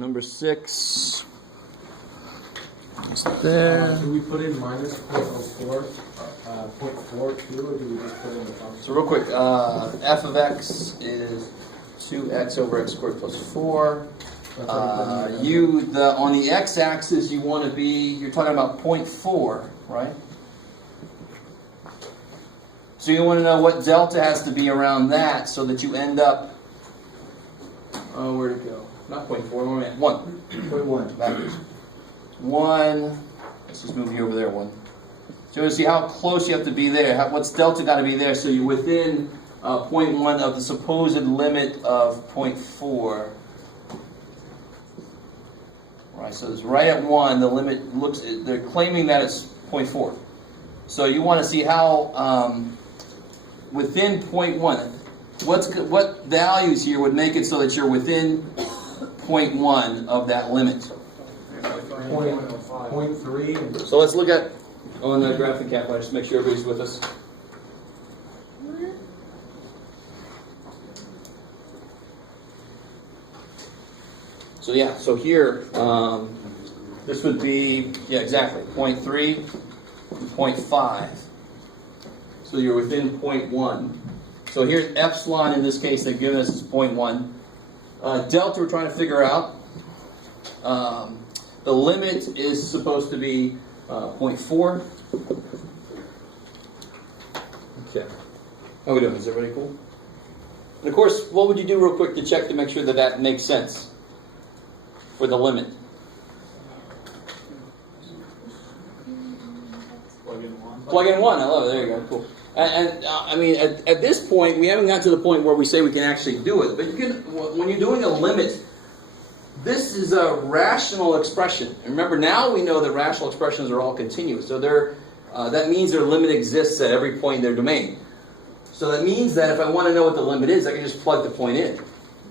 Number 6 is there. Do we put in minus 0.04, 0.42, or do we just put in the function? So real quick, f of x is 2x over x squared plus 4. On the x-axis you want to be, you're talking about 0.4, right? So you want to know what delta has to be around that so that you end up, where'd it go? Not 0.4, where am I at? 1. 0.1. Backwards. 1, let's just move here over there, 1. So you want to see how close you have to be there. What's delta got to be there so you're within 0.1 of the supposed limit of 0.4. Right, so it's right at 1, the limit looks, they're claiming that it's 0.4. So you want to see how within 0.1, what values here would make it so that you're within 0.1 of that limit. 0.3. So let's look at on the graphic calculator, just make sure everybody's with us. So yeah, so here, this would be, yeah, exactly, 0.3 and 0.5. So you're within 0.1. So here's epsilon in this case, they've given us is 0.1. Delta we're trying to figure out. The limit is supposed to be 0.4. Okay. How are we doing? Is everybody cool? And of course, what would you do real quick to check to make sure that that makes sense for the limit? Plug in 1. I love it. There you go. Cool. And I mean, at this point, we haven't gotten to the point where we say we can actually do it. But you can, when you're doing a limit, this is a rational expression. And remember, now we know that rational expressions are all continuous. So that means their limit exists at every point in their domain. So that means that if I want to know what the limit is, I can just plug the point in.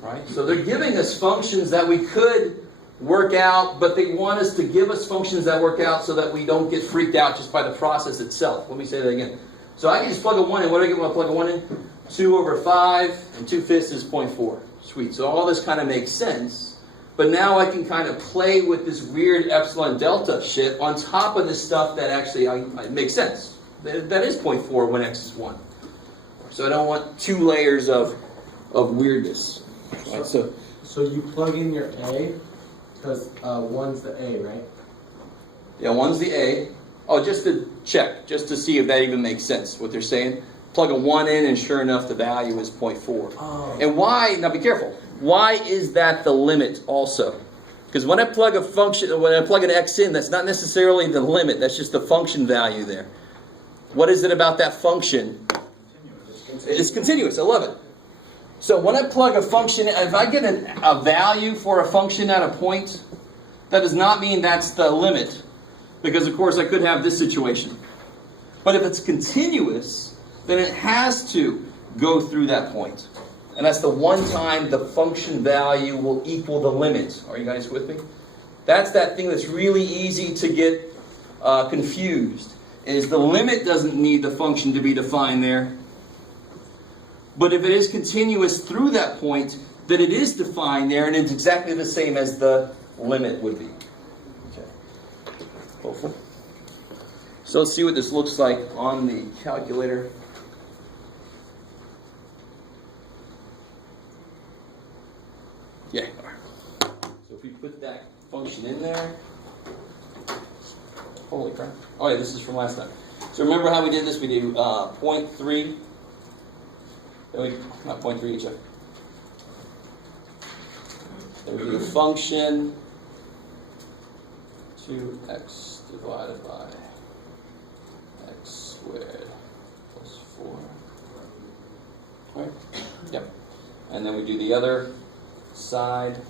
Right? So they're giving us functions that we could work out, but they want us to give us functions that work out so that we don't get freaked out just by the process itself. Let me say that again. So I can just plug a 1 in. What do I get when I plug a 1 in? 2 over 5, and 2/5 is 0.4. Sweet. So all this kind of makes sense. But now I can kind of play with this weird epsilon delta shit on top of this stuff that actually makes sense. That is 0.4 when x is 1. So I don't want 2 layers of weirdness. Right? So you plug in your a, because 1's the a, right? Yeah, 1's the a. Oh, just to check, just to see if that even makes sense, what they're saying. Plug a 1 in, and sure enough, the value is 0.4. Oh. And why, now be careful, why is that the limit also? Because when I plug a function, when I plug an x in, that's not necessarily the limit, that's just the function value there. What is it about that function? It's continuous, I love it. So when I plug a function, if I get a value for a function at a point, that does not mean that's the limit. Because, of course, I could have this situation. But if it's continuous, then it has to go through that point. And that's the one time the function value will equal the limit. Are you guys with me? That's that thing that's really easy to get confused. Is the limit doesn't need the function to be defined there. But if it is continuous through that point, then it is defined there, and it's exactly the same as the limit would be. Hopeful. So let's see what this looks like on the calculator. Yeah. So if we put that function in there, holy crap! Oh yeah, this is from last time. So remember how we did this? We do 0.3. Not 0.3 each other. Then we do the function 2x divided by x squared plus 4. Right? Yep. And then we do the other side.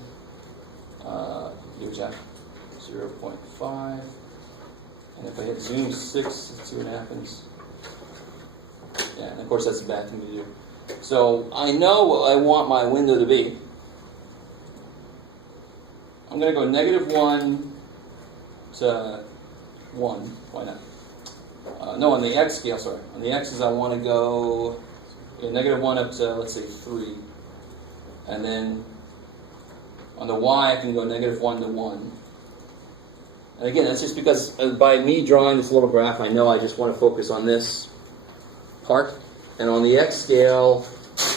Here's that 0.5. And if I hit zoom 6, let's see what happens. Yeah, and of course that's a bad thing to do. So I know what I want my window to be. I'm going to go -1 to 1. Why not? No, on the x scale, sorry. On the x's, I want to go -1 up to, let's say, 3. And then On the y, I can go -1 to 1. And again, that's just because by me drawing this little graph, I know I just want to focus on this part. And on the x scale,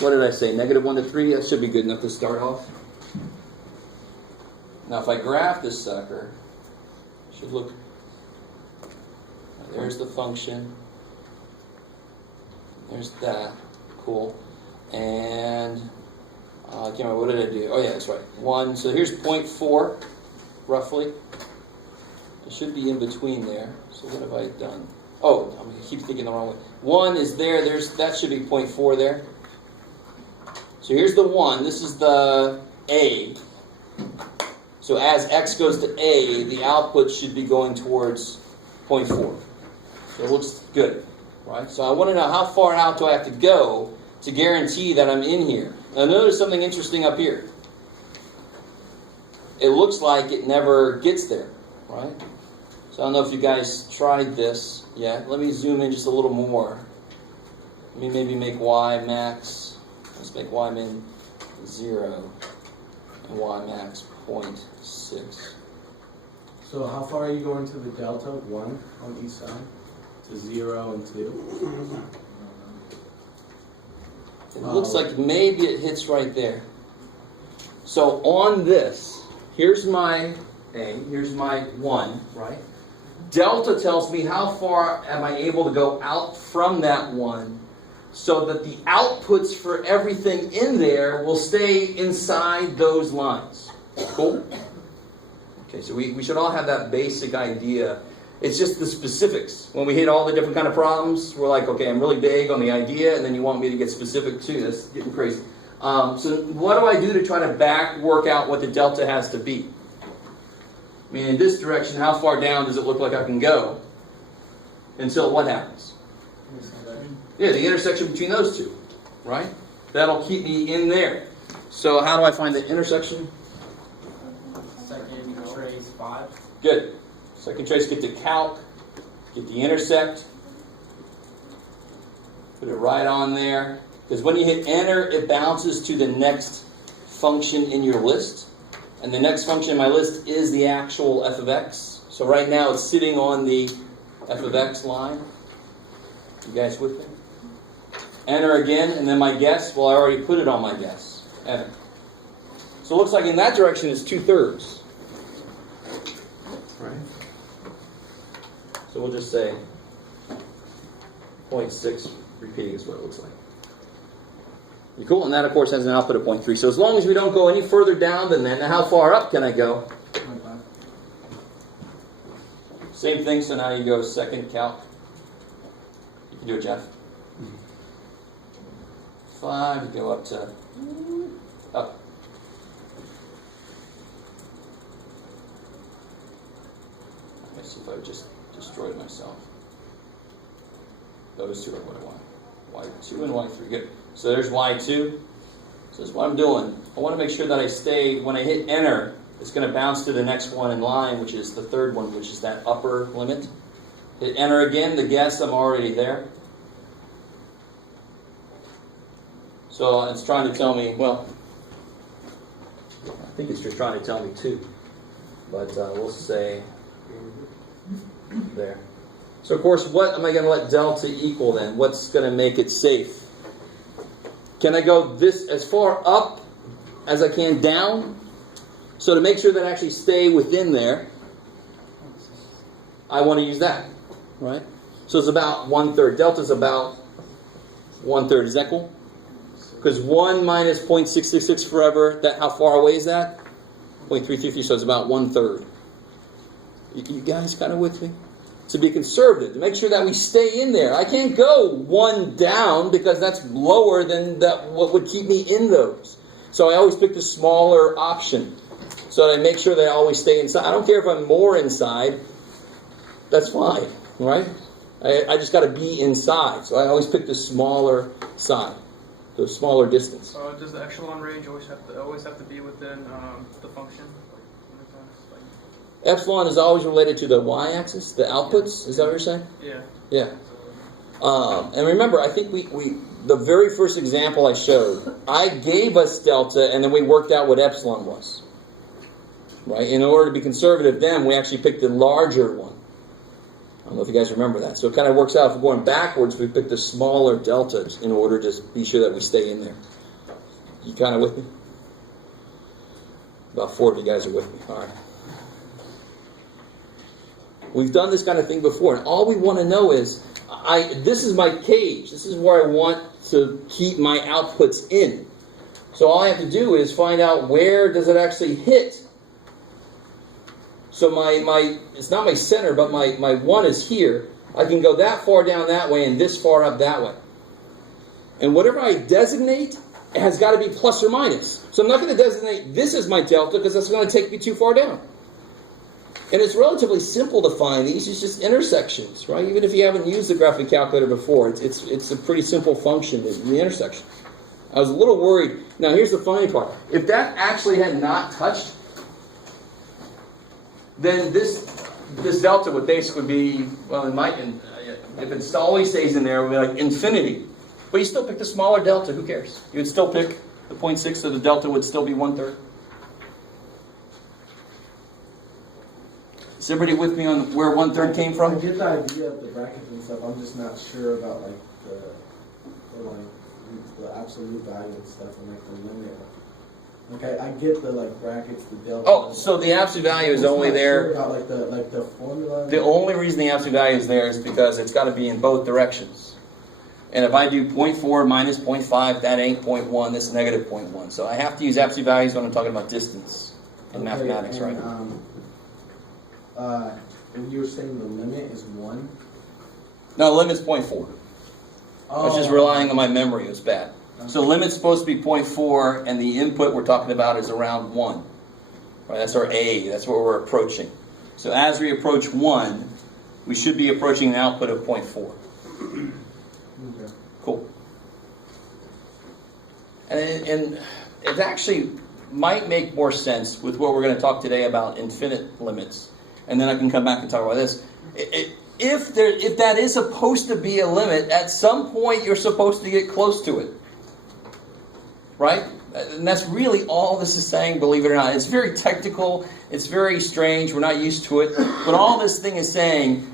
what did I say? -1 to 3? That should be good enough to start off. Now if I graph this sucker, it should look... There's the function. There's that. Cool. And... I can't remember, what did I do? Oh yeah, that's right. 1. So here's 0.4, roughly. It should be in between there. So what have I done? Oh, I'm going to keep thinking the wrong way. 1 is there. That should be 0.4 there. So here's the 1. This is the A. So as x goes to A, the output should be going towards 0.4. So it looks good, right? So I want to know how far out do I have to go to guarantee that I'm in here. Now notice something interesting up here. It looks like it never gets there, right? So I don't know if you guys tried this yet. Let me zoom in just a little more. Let me maybe make y max. Let's make y min 0 and y max 0.6. So how far are you going to the delta? 1 on each side? To 0 and 2? It looks like maybe it hits right there. So on this, here's my A, here's my 1, right? Delta tells me how far am I able to go out from that 1 so that the outputs for everything in there will stay inside those lines. Cool? Okay, so we should all have that basic idea. It's just the specifics. When we hit all the different kind of problems, we're like, okay, I'm really big on the idea, and then you want me to get specific too. That's getting crazy. So what do I do to try to work out what the delta has to be? I mean, in this direction, how far down does it look like I can go until what happens? Yeah, the intersection between those two, right? That'll keep me in there. So how do I find the intersection? Second trace 5. Good. Second trace, get the calc, get the intersect, put it right on there. Because when you hit enter, it bounces to the next function in your list. And the next function in my list is the actual f of x. So right now it's sitting on the f of x line. You guys with me? Enter again, and then my guess, well, I already put it on my guess. Enter. So it looks like in that direction it's 2/3. Right? So we'll just say 0.6 repeating is what it looks like. You cool? And that, of course, has an output of 0.3. So as long as we don't go any further down than that, now how far up can I go? Same thing, so now you go second calc. You can do it, Jeff. 5, you go up to up. Okay, so if I just destroyed myself. Those two are what I want. Y2 and Y3. Good. So there's Y2. So that's what I'm doing. I want to make sure that I stay, when I hit enter, it's going to bounce to the next one in line, which is the third one, which is that upper limit. Hit enter again, the guess, I'm already there. So it's trying to tell me, well, I think it's just trying to tell me 2. But we'll say there. So of course, what am I going to let delta equal then? What's going to make it safe? Can I go this as far up as I can down? So to make sure that I actually stay within there, I want to use that, right? So it's about 1/3. Delta's about 1/3. Is that cool? Because 1 minus 0.666 forever, how far away is that? 0.333, so it's about 1/3. You guys kind of with me? To be conservative, to make sure that we stay in there. I can't go 1 down because that's lower than what would keep me in those. So I always pick the smaller option. So that I make sure that I always stay inside. I don't care if I'm more inside. That's fine, right? I just got to be inside. So I always pick the smaller side, the smaller distance. Does the echelon range always have to be within the function? Epsilon is always related to the y-axis, the outputs. Is that what you're saying? Yeah. Yeah. And remember, I think we the very first example I showed, I gave us delta, and then we worked out what epsilon was. right? In order to be conservative then, we actually picked the larger one. I don't know if you guys remember that. So it kind of works out. If we're going backwards, we pick the smaller delta in order to be sure that we stay in there. You kind of with me? About 4 of you guys are with me. All right. We've done this kind of thing before, and all we want to know is, this is my cage. This is where I want to keep my outputs in. So all I have to do is find out where does it actually hit. So it's not my center, but my 1 is here. I can go that far down that way and this far up that way. And whatever I designate has got to be plus or minus. So I'm not going to designate this as my delta because that's going to take me too far down. And it's relatively simple to find these. It's just intersections, right? Even if you haven't used the graphic calculator before, it's a pretty simple function, the intersection. I was a little worried. Now here's the funny part. If that actually had not touched, then this delta would basically be, well, if it always stays in there, it would be like infinity. But you still pick the smaller delta, who cares? You would still pick the 0.6, so the delta would still be 1/3. Is everybody with me on where 1/3 came from? I get the idea of the brackets and stuff. I'm just not sure about the absolute value and stuff and the limit. Okay, I get the brackets, the delta. Oh, so the absolute value is only there. Sure about the formula. The only reason the absolute value is there is because it's got to be in both directions. And if I do 0.4 minus 0.5, that ain't 0.1. This is negative 0.1. So I have to use absolute values when I'm talking about distance in mathematics, right? When you were saying the limit is 1. No, the limit's 0.4. I was just relying on my memory. It was bad. So the limit's supposed to be 0.4, and the input we're talking about is around 1. Right, that's our A. That's what we're approaching. So as we approach 1, we should be approaching an output of 0.4. Okay. Cool. And it actually might make more sense with what we're going to talk today about infinite limits. And then I can come back and talk about this. If that is supposed to be a limit, at some point you're supposed to get close to it. Right? And that's really all this is saying, believe it or not. It's very technical. It's very strange. We're not used to it. But all this thing is saying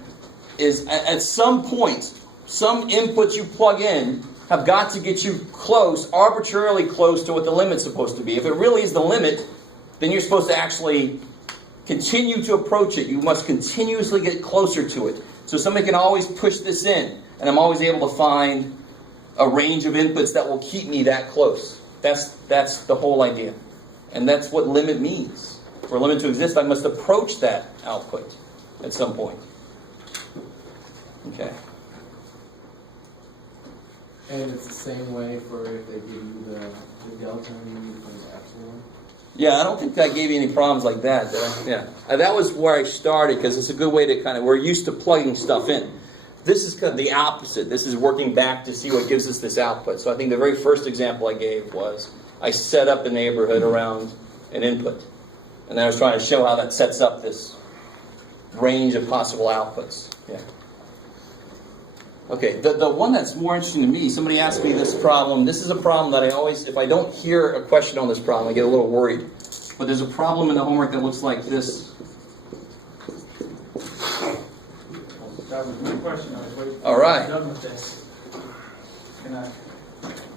is at some point, some inputs you plug in have got to get you close, arbitrarily close to what the limit's supposed to be. If it really is the limit, then you're supposed to actually continue to approach it. You must continuously get closer to it. So somebody can always push this in, and I'm always able to find a range of inputs that will keep me that close. That's the whole idea. And that's what limit means. For a limit to exist, I must approach that output at some point. Okay. And it's the same way for if they give you the delta and you need to find the epsilon? Yeah, I don't think that gave you any problems like that. That was where I started because it's a good way to we're used to plugging stuff in. This is kind of the opposite. This is working back to see what gives us this output. So I think the very first example I gave was I set up the neighborhood around an input. And then I was trying to show how that sets up this range of possible outputs. Yeah. Okay, the one that's more interesting to me, somebody asked me this problem. This is a problem that I always, if I don't hear a question on this problem, I get a little worried. But there's a problem in the homework that looks like this. That was my question. I was waiting. All right. Done with this.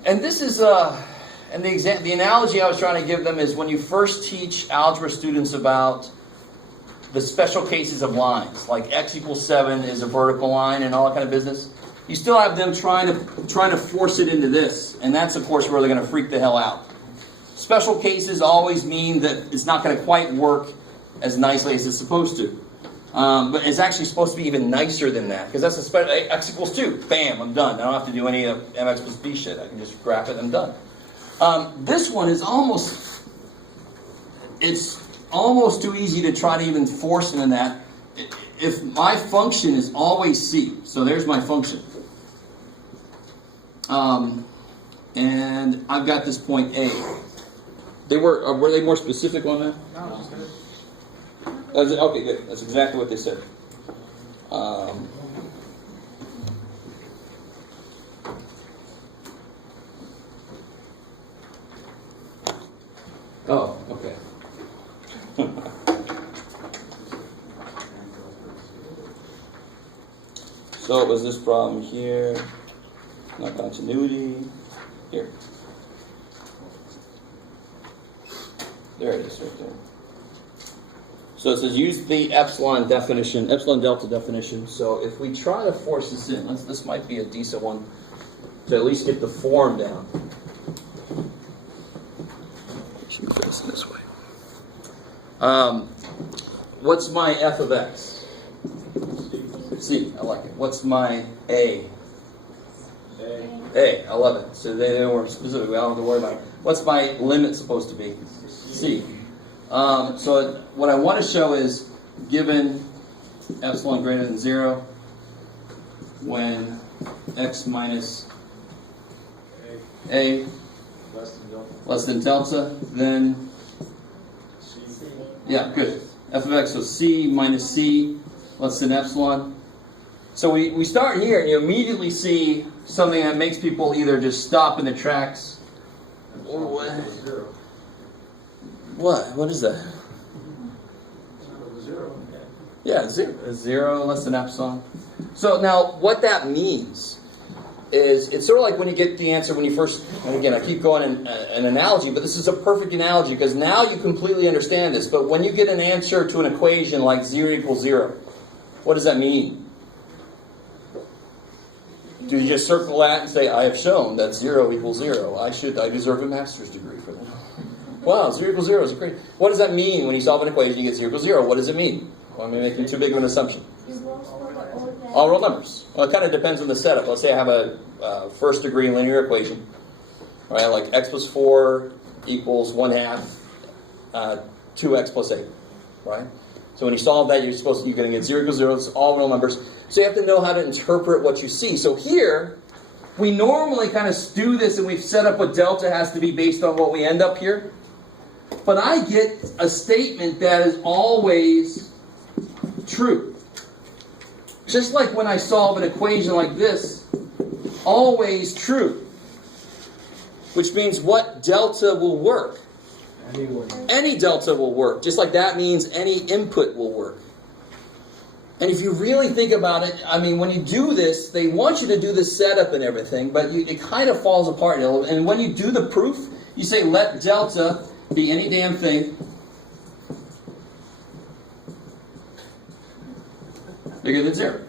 And this is and the analogy I was trying to give them is when you first teach algebra students about the special cases of lines, like x equals 7 is a vertical line and all that kind of business. You still have them trying to force it into this, and that's of course where they're going to freak the hell out. Special cases always mean that it's not going to quite work as nicely as it's supposed to. But it's actually supposed to be even nicer than that, because that's a special, x equals 2. Bam, I'm done. I don't have to do any of mx plus b shit. I can just graph it and I'm done. This one is almost too easy to try to even force into that. If my function is always c, so there's my function. And I've got this point A. Were they more specific on that? No, just good. Okay, good. That's exactly what they said. Oh, okay. So it was this problem here, not continuity, here. There it is right there. So it says use the epsilon definition, epsilon delta definition. So if we try to force this in, this might be a decent one to at least get the form down. Should we face it this way? What's my f of x? C, I like it. What's my a? A, I love it. So they were specific. I don't have to worry about it. What's my limit supposed to be? C. So what I want to show is given epsilon greater than 0, when x minus a less than delta, then yeah, good. F of x, so c minus c less than epsilon. So we start here, and you immediately see something that makes people either just stop in their tracks. What? What is that? Yeah, 0. 0 less than epsilon. So now, what that means is, it's sort of like when you get the answer when you first, and again, I keep going in an analogy, but this is a perfect analogy because now you completely understand this. But when you get an answer to an equation like 0 equals 0, what does that mean? Do you just circle that and say, I have shown that 0 equals 0. I deserve a master's degree for that. Wow, 0 equals 0 is great. What does that mean when you solve an equation, you get 0 equals 0? What does it mean? Well, I'm making too big of an assumption. All real numbers. Well, it kind of depends on the setup. Let's say I have a first degree linear equation. Right, like x plus 4 equals 1/2 2x plus 8. Right? So when you solve that, you're going to get 0 equals 0. It's all real numbers. So you have to know how to interpret what you see. So here, we normally kind of do this and we've set up what delta has to be based on what we end up here. But I get a statement that is always true. Just like when I solve an equation like this, always true. Which means what delta will work? Any delta will work. Just like that means any input will work. And if you really think about it, I mean, when you do this, they want you to do the setup and everything, but it kind of falls apart. And when you do the proof, you say let delta be any damn thing bigger than 0.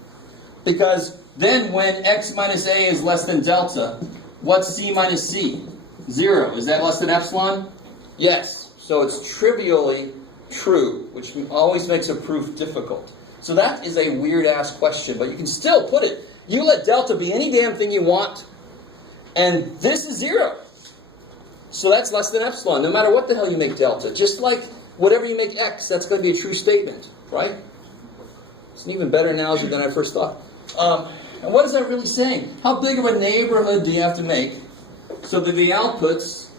Because then when x minus a is less than delta, what's c minus c? 0. Is that less than epsilon? Yes. So it's trivially true, which always makes a proof difficult. So that is a weird-ass question, but you can still put it. You let delta be any damn thing you want, and this is 0. So that's less than epsilon, no matter what the hell you make delta. Just like whatever you make x, that's going to be a true statement, right? It's an even better analogy than I first thought. And what is that really saying? How big of a neighborhood do you have to make so that the outputs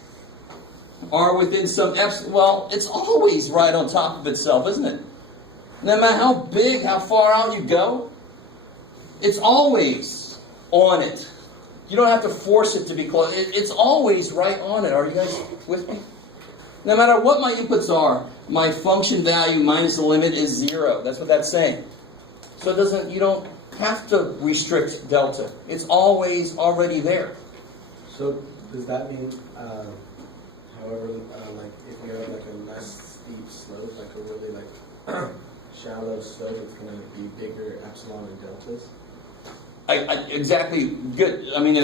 are within some epsilon? Well, it's always right on top of itself, isn't it? No matter how big, how far out you go, it's always on it. You don't have to force it to be close. It's always right on it. Are you guys with me? No matter what my inputs are, my function value minus the limit is 0. That's what that's saying. So you don't have to restrict delta. It's always already there. So does that mean, however, like if you have like a less steep slope, like a really like shallow slope, it's going to be bigger epsilon and deltas? Exactly. Good. I mean,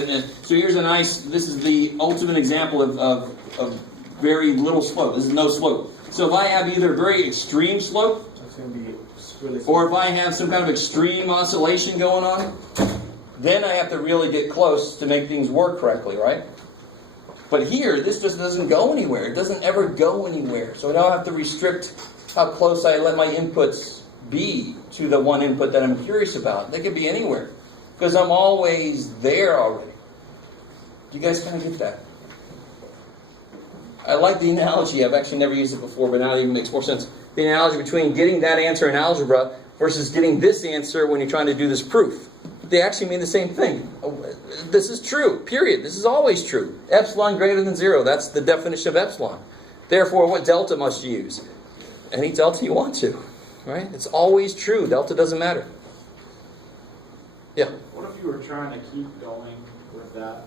so here's this is the ultimate example of very little slope. This is no slope. So if I have either a very extreme slope, that's going to be really, or if I have some kind of extreme oscillation going on, then I have to really get close to make things work correctly, right? But here, this just doesn't go anywhere. It doesn't ever go anywhere. So I don't have to restrict how close I let my inputs be to the one input that I'm curious about. They could be anywhere, because I'm always there already. Do you guys kind of get that? I like the analogy. I've actually never used it before, but now it even makes more sense. The analogy between getting that answer in algebra versus getting this answer when you're trying to do this proof. They actually mean the same thing. This is true, period. This is always true. Epsilon greater than 0. That's the definition of epsilon. Therefore, what delta must you use? Any delta you want to, right? It's always true. Delta doesn't matter. Yeah. What if you were trying to keep going with that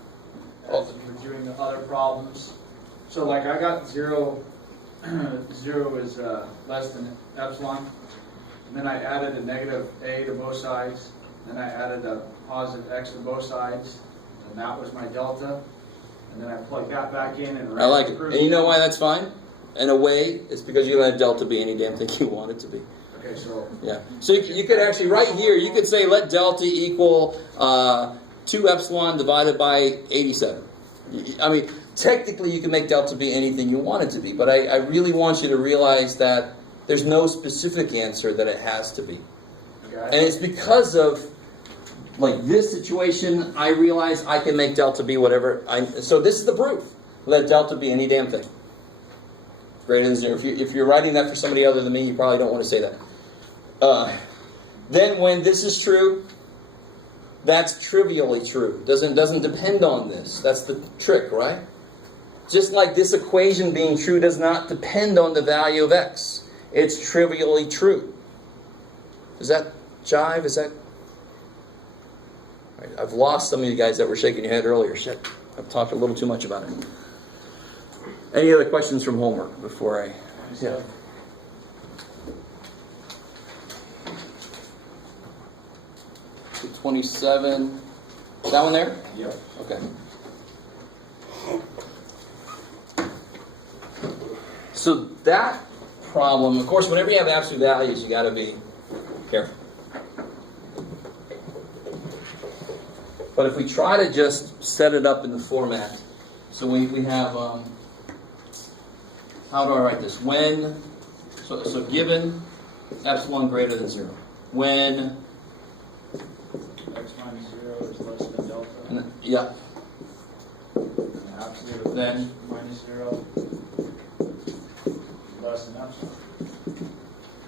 Oh. as you were doing the other problems? So like I got 0, 0 is less than epsilon, and then I added a negative a to both sides, then I added a positive x to both sides, and that was my delta, and then I plugged that back in and I like it. And you know why that's fine? In a way, it's because you let delta be any damn thing you want it to be. Okay, so Yeah. So you could actually, right here, you could say let delta equal 2 epsilon divided by 87. I mean, technically you can make delta be anything you want it to be, but I really want you to realize that there's no specific answer that it has to be. okay, And it's because of, like this situation, I realize I can make delta be whatever. So this is the proof. Let delta be any damn thing. Greater than 0. If you're writing that for somebody other than me, you probably don't want to say that. Then when this is true, that's trivially true. Doesn't depend on this. That's the trick, right? Just like this equation being true does not depend on the value of x. It's trivially true. Does that jive? Is that... Right, I've lost some of you guys that were shaking your head earlier. Shit, I've talked a little too much about it. Any other questions from homework before I... Yeah. So 27. That one there? Yep. Okay. So that problem, of course, whenever you have absolute values, you got to be careful. But if we try to just set it up in the format, so we have, how do I write this? When, so given epsilon greater than 0, when, X minus 0 is less than delta. and, yeah, And absolute of Then- x minus 0 less than epsilon.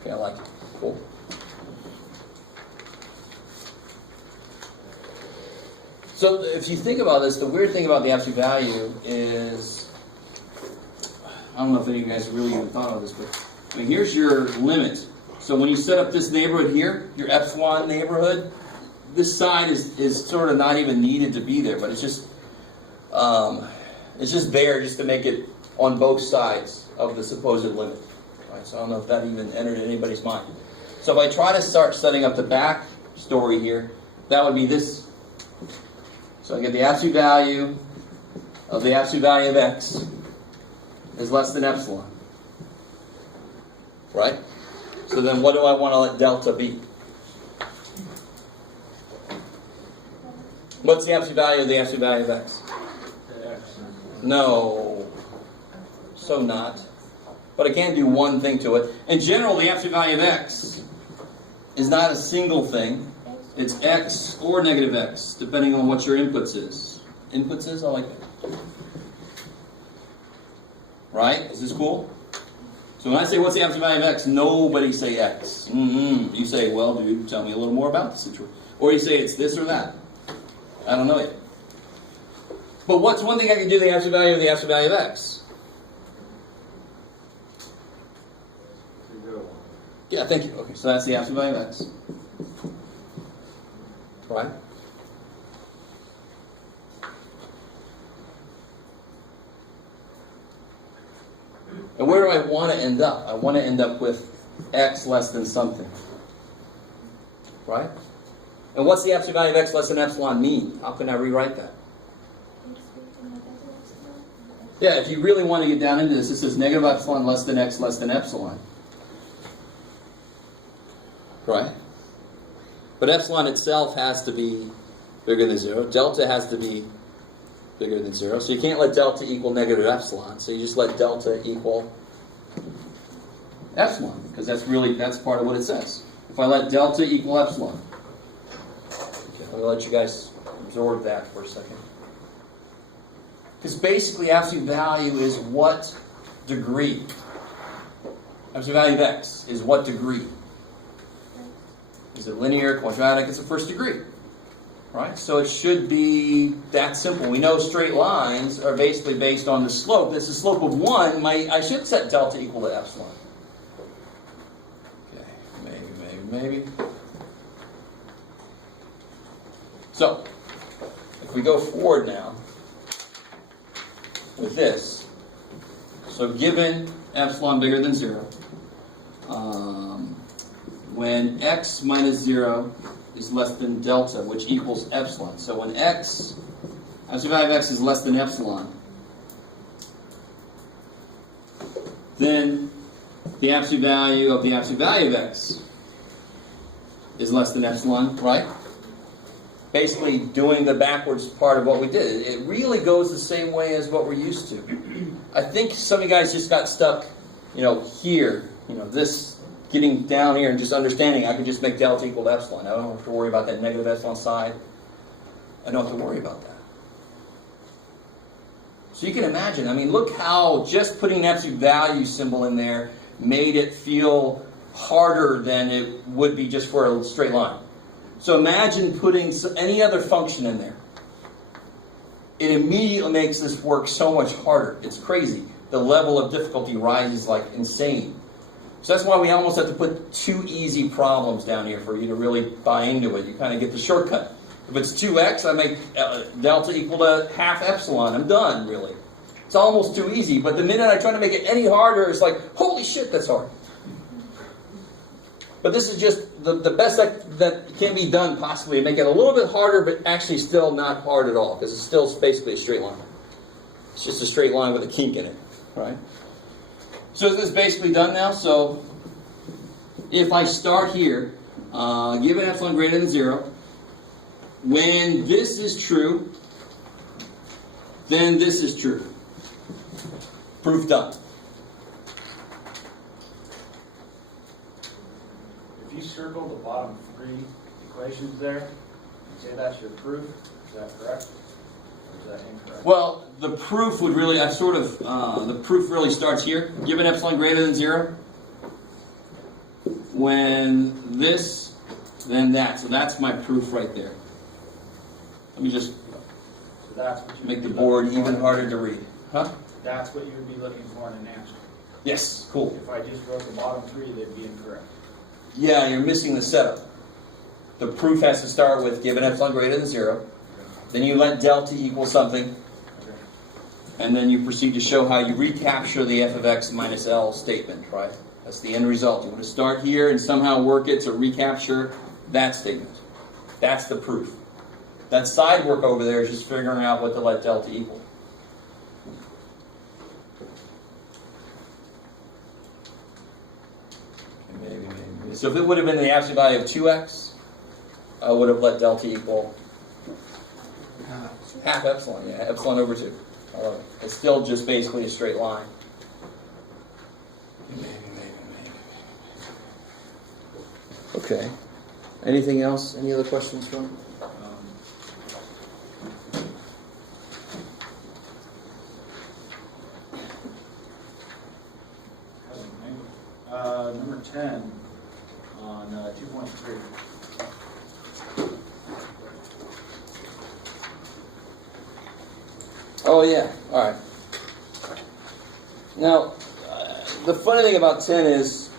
okay, I like it. Cool. So if you think about this, the weird thing about the absolute value is, I don't know if any of you guys really even thought of this, but I mean, here's your limit. So when you set up this neighborhood here, your epsilon neighborhood, this side is sort of not even needed to be there, but it's just there just to make it on both sides of the supposed limit. Right? So I don't know if that even entered anybody's mind. So if I try to start setting up the back story here, that would be this. So I get the absolute value of x is less than epsilon. Right? So then what do I want to let delta be? What's the absolute value of the absolute value of x? No. So not. But I can do one thing to it. In general, the absolute value of x is not a single thing. It's x or negative x, depending on what your inputs is. Inputs is? I like that. Right? Is this cool? So when I say what's the absolute value of x, nobody say x. You say, well, dude, tell me a little more about the situation. Or you say it's this or that. I don't know yet. But what's one thing I can do the absolute value of the absolute value of x? Yeah, thank you. Okay, so that's the absolute value of x. Right? And where do I want to end up? I want to end up with x less than something. Right? And what's the absolute value of x less than epsilon mean? How can I rewrite that? Yeah, if you really want to get down into this, it says negative epsilon less than x less than epsilon. Right? But epsilon itself has to be bigger than 0. Delta has to be bigger than 0. So you can't let delta equal negative epsilon. So you just let delta equal epsilon. Because that's part of what it says. If I let delta equal epsilon. Okay, I'm going to let you guys absorb that for a second. Because basically absolute value is what degree? Absolute value of x is what degree? Is it linear, quadratic? It's the first degree. Right? So it should be that simple. We know straight lines are basically based on the slope. This is slope of 1. I should set delta equal to epsilon. Okay, maybe. So, if we go forward now with this, so given epsilon bigger than 0, when x minus 0 is less than delta, which equals epsilon. So when absolute value of x is less than epsilon, then the absolute value of x is less than epsilon, right? Basically doing the backwards part of what we did. It really goes the same way as what we're used to. I think some of you guys just got stuck, here, this getting down here and just understanding I can just make delta equal to epsilon. I don't have to worry about that negative epsilon side. I don't have to worry about that. So you can imagine, look how just putting an absolute value symbol in there made it feel harder than it would be just for a straight line. So imagine putting any other function in there. It immediately makes this work so much harder. It's crazy. The level of difficulty rises like insane. So that's why we almost have to put 2 easy problems down here for you to really buy into it. You kind of get the shortcut. If it's 2x, I make delta equal to half epsilon. I'm done, really. It's almost too easy, but the minute I try to make it any harder, it's like, holy shit, that's hard. But this is just the best that can be done possibly to make it a little bit harder, but actually still not hard at all, because it's still basically a straight line. It's just a straight line with a kink in it, right? So this is basically done now. So if I start here, given epsilon greater than 0, when this is true, then this is true. Proof done. If you circle the bottom 3 equations there, and say that's your proof, is that correct? Or is that incorrect? Well, the proof would really, the proof really starts here. Given epsilon greater than 0, when this, then that. So that's my proof right there. Let me just So that's what you make the would be board looking for. even harder to read. Huh? That's what you would be looking for in an answer. Yes, cool. If I just wrote the bottom 3, they'd be incorrect. Yeah, you're missing the setup. The proof has to start with given epsilon greater than 0. Then you let delta equal something. And then you proceed to show how you recapture the f of x minus L statement, right? That's the end result. You want to start here and somehow work it to recapture that statement. That's the proof. That side work over there is just figuring out what to let delta equal. Maybe. So if it would have been the absolute value of 2x, I would have let delta equal half epsilon. Yeah, epsilon over 2. I love it. It's still just basically a straight line. Maybe. Okay. Anything else? Any other questions from? Number 10 on 2.3. Oh yeah. All right. Now, the funny thing about 10 is,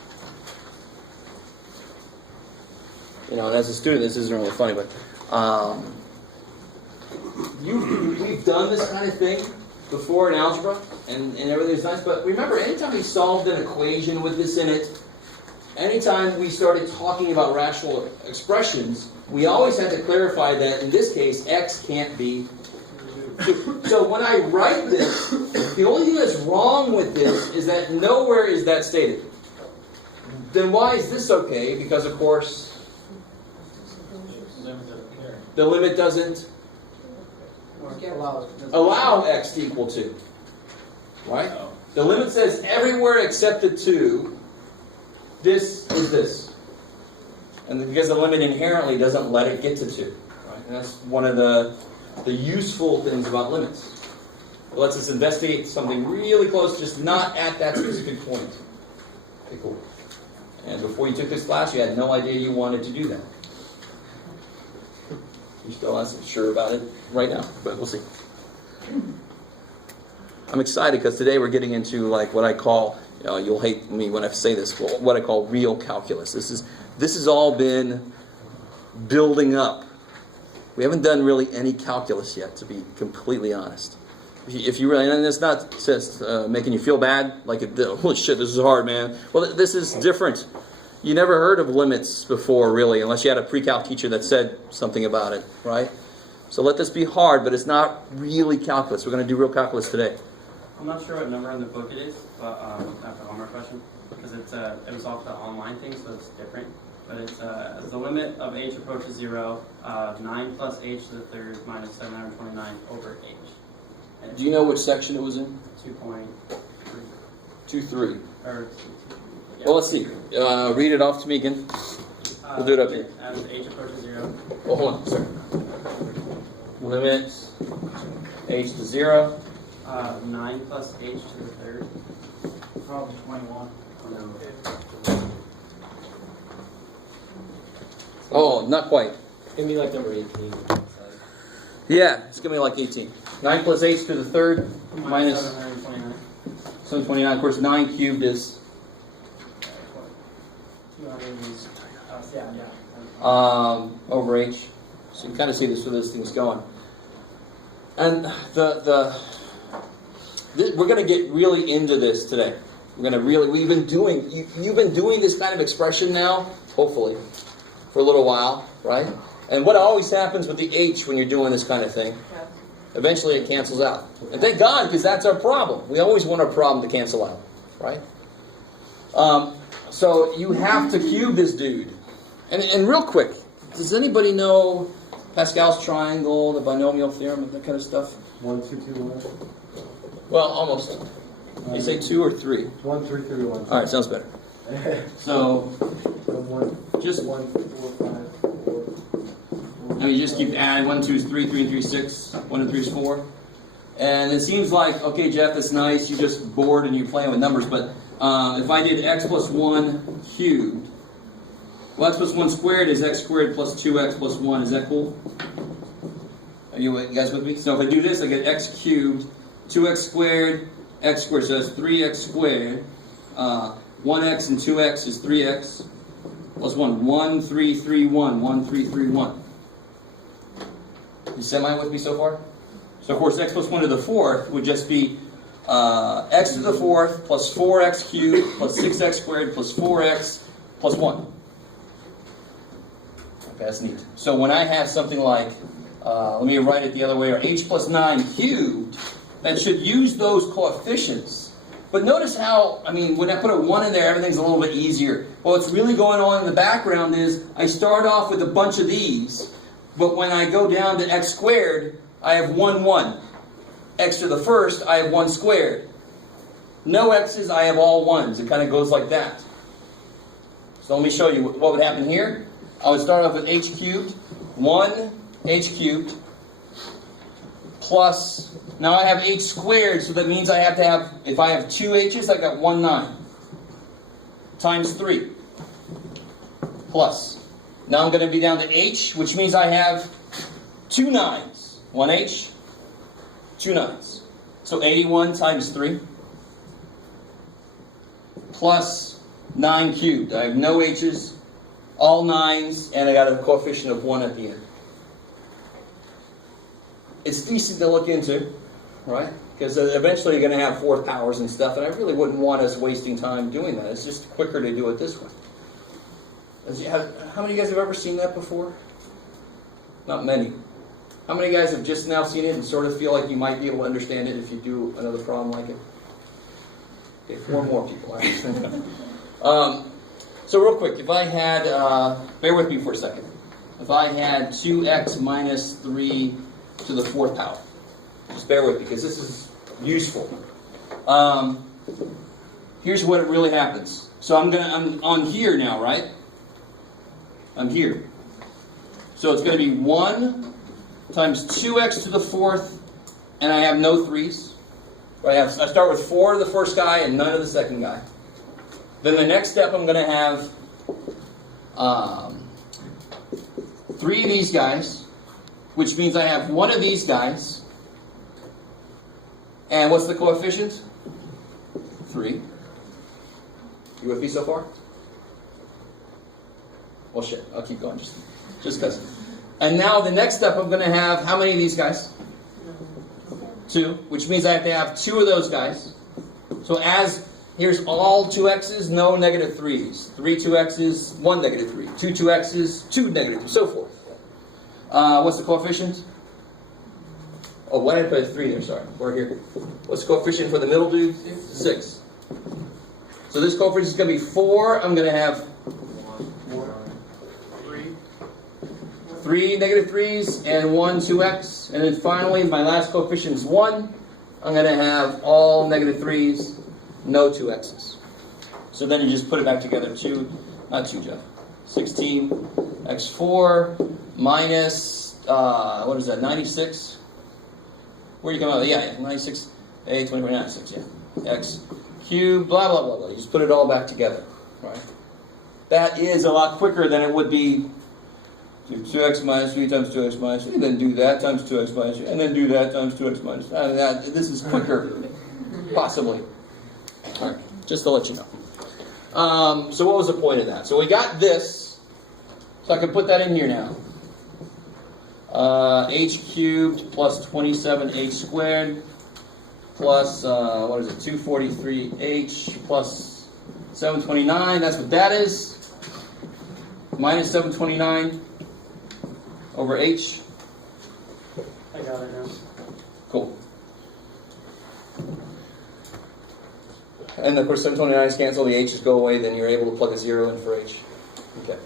and as a student, this isn't really funny, but we've done this kind of thing before in algebra, and everything's nice. But remember, anytime we solved an equation with this in it, anytime we started talking about rational expressions, we always had to clarify that in this case, x can't be 2. So when I write this, the only thing that's wrong with this is that nowhere is that stated. Then why is this okay? Because of course, the limit doesn't allow x to equal 2. Right? The limit says everywhere except the 2, this is this. And because the limit inherently doesn't let it get to 2. Right? And that's one of the useful things about limits. It lets us investigate something really close, just not at that specific point. Okay, cool. And before you took this class, you had no idea you wanted to do that. You're still not sure about it right now, but we'll see. I'm excited because today we're getting into like what I call, you'll hate me when I say this, what I call real calculus. This has all been building up We haven't done really any calculus yet, to be completely honest. If you really, and it's not just making you feel bad, like, holy shit, this is hard, man. Well, this is different. You never heard of limits before, really, unless you had a pre-calc teacher that said something about it, right? So let this be hard, but it's not really calculus. We're going to do real calculus today. I'm not sure what number in the book it is, but that's one more question. Because it was off the online thing, so it's different. But it's as the limit of h approaches 0, 9 plus h to the third minus 729 over h. And Do you know which section it was in? 2.3. 2.3. Or, yeah. Well, let's see. Read it off to me again. We'll do it up here. As h approaches 0. Oh, hold on. Sorry. Limit h to 0. 9 plus h to the third. Probably 21. Oh, not quite. It's gonna be like number 18. Yeah, it's going to be like 18. 9 plus h to the third minus 729. 729. Of course, 9 cubed is 200 is, yeah. over h. So you kind of see this where this thing's going. And we're going to get really into this today. We've been doing, you've been doing this kind of expression now, hopefully, for a little while, right? And what always happens with the h when you're doing this kind of thing, eventually it cancels out. And thank God, because that's our problem. We always want our problem to cancel out, right? So you have to cube this dude. And real quick, does anybody know Pascal's triangle, the binomial theorem, and that kind of stuff? 1, 2, 2, 1. Well, almost. You say 2 or 3? 1, 3, 3, 1. All right, sounds better. So, 1, just 1, 4, 5, 4. I mean, you just keep adding. 1, 2 is 3, 3 and 3 is 6, 1 and 3 is 4. And it seems like, okay, Jeff, that's nice. You're just bored and you're playing with numbers. But if I did x plus 1 cubed, well, x plus 1 squared is x squared plus 2x plus 1. Is that cool? Are you guys with me? So if I do this, I get x cubed, 2x squared, x squared. So that's 3x squared. 1x and 2x is 3x. Plus 1. 1, 3, 3, 1. 1, 3, 3, 1. You semi with me so far? So of course, x plus 1 to the fourth would just be x to the fourth plus 4x cubed plus 6x squared plus 4x plus 1. Okay, that's neat. So when I have something like, let me write it the other way, or h plus 9 cubed, that should use those coefficients. But notice how, I mean, when I put a 1 in there, everything's a little bit easier. Well, what's really going on in the background is I start off with a bunch of these, but when I go down to x squared, I have 1, 1. X to the first, I have 1 squared. No x's, I have all 1s. It kind of goes like that. So let me show you what would happen here. I would start off with h cubed, 1 h cubed, plus, now I have h squared, so that means I have to have, if I have 2 h's, I got 1 9. Times 3. Plus. Now I'm going to be down to h, which means I have 2 9s. 1 h, 2 9s. So 81 times 3. Plus 9 cubed. I have no h's, all 9s, and I got a coefficient of 1 at the end. It's decent to look into, right? Because eventually you're going to have fourth powers and stuff, and I really wouldn't want us wasting time doing that. It's just quicker to do it this way. How many of you guys have ever seen that before? Not many. How many guys have just now seen it and sort of feel like you might be able to understand it if you do another problem like it? Okay, 4 more people. All right. So real quick, if I had, bear with me for a second. If I had 2x minus 3 to the 4th power. Just bear with me, because this is useful. Here's what it really happens. So I'm on here now, right? I'm here. So it's going to be 1 times 2x to the 4th, and I have no 3's. I start with 4 of the first guy and none of the second guy. Then the next step I'm going to have 3 of these guys, which means I have 1 of these guys. And what's the coefficient? 3. You with me so far? Well, shit. I'll keep going just because. And now the next step, I'm going to have how many of these guys? 2, which means I have to have 2 of those guys. So here's all 2x's, no negative 3's. 3 2x's, 1 negative 3. 2 2x's, 2 negative 3, so forth. What's the coefficient? Oh, why did I put a 3 there? Sorry. We're here. What's the coefficient for the middle dude? 6. So this coefficient is going to be 4. I'm going to have 3 negative 3's and 1 2x. And then finally, my last coefficient is 1. I'm going to have all negative 3's, no 2x's. So then you just put it back together. 16 x4 minus, what is that, 96? Where do you come out with? Yeah, 96, 24, 96, yeah. X cubed, blah, blah, blah, blah. You just put it all back together, right? That is a lot quicker than it would be 2x minus 3 times 2x minus 3, and then do that times 2x minus 3, and then do that times 2x minus 3. This is quicker, possibly. All right, just to let you know. So what was the point of that? So we got this, so I can put that in here now. H cubed plus 27h squared plus, 243h plus 729. That's what that is. Minus 729 over h. I got it now. Cool. And of course 729's cancel, the h's go away, then you're able to plug a 0 in for h. Okay.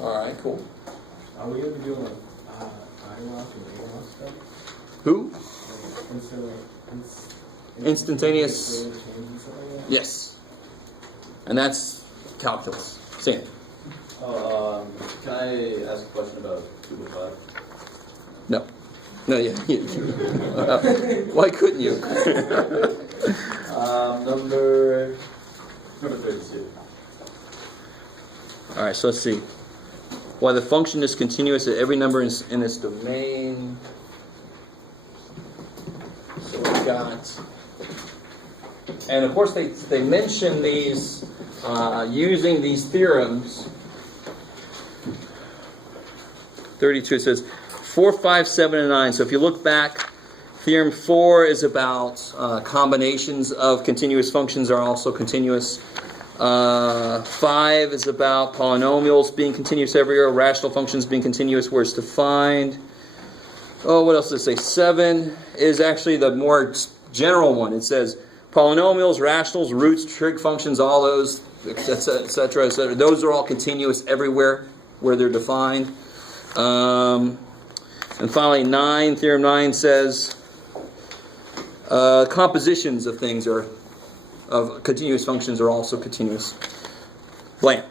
Alright, cool. Are we going to be doing like IROC and AROC stuff? Who? Instantaneous. Yes. And that's calculus. Sam. Can I ask a question about 2 to 5? No. No, yeah. Why couldn't you? Number 32. Alright, so let's see. Why the function is continuous at every number in its domain. So we got, and of course they mention these using these theorems. 32, it says 4, 5, 7, and 9. So if you look back, theorem 4 is about combinations of continuous functions are also continuous. 5 is about polynomials being continuous everywhere, rational functions being continuous where it's defined. Oh, what else does it say? 7 is actually the more general one. It says polynomials, rationals, roots, trig functions, all those, etc., etc., etc. Those are all continuous everywhere where they're defined. And finally, 9, theorem 9 says compositions of things of continuous functions are also continuous. Blam.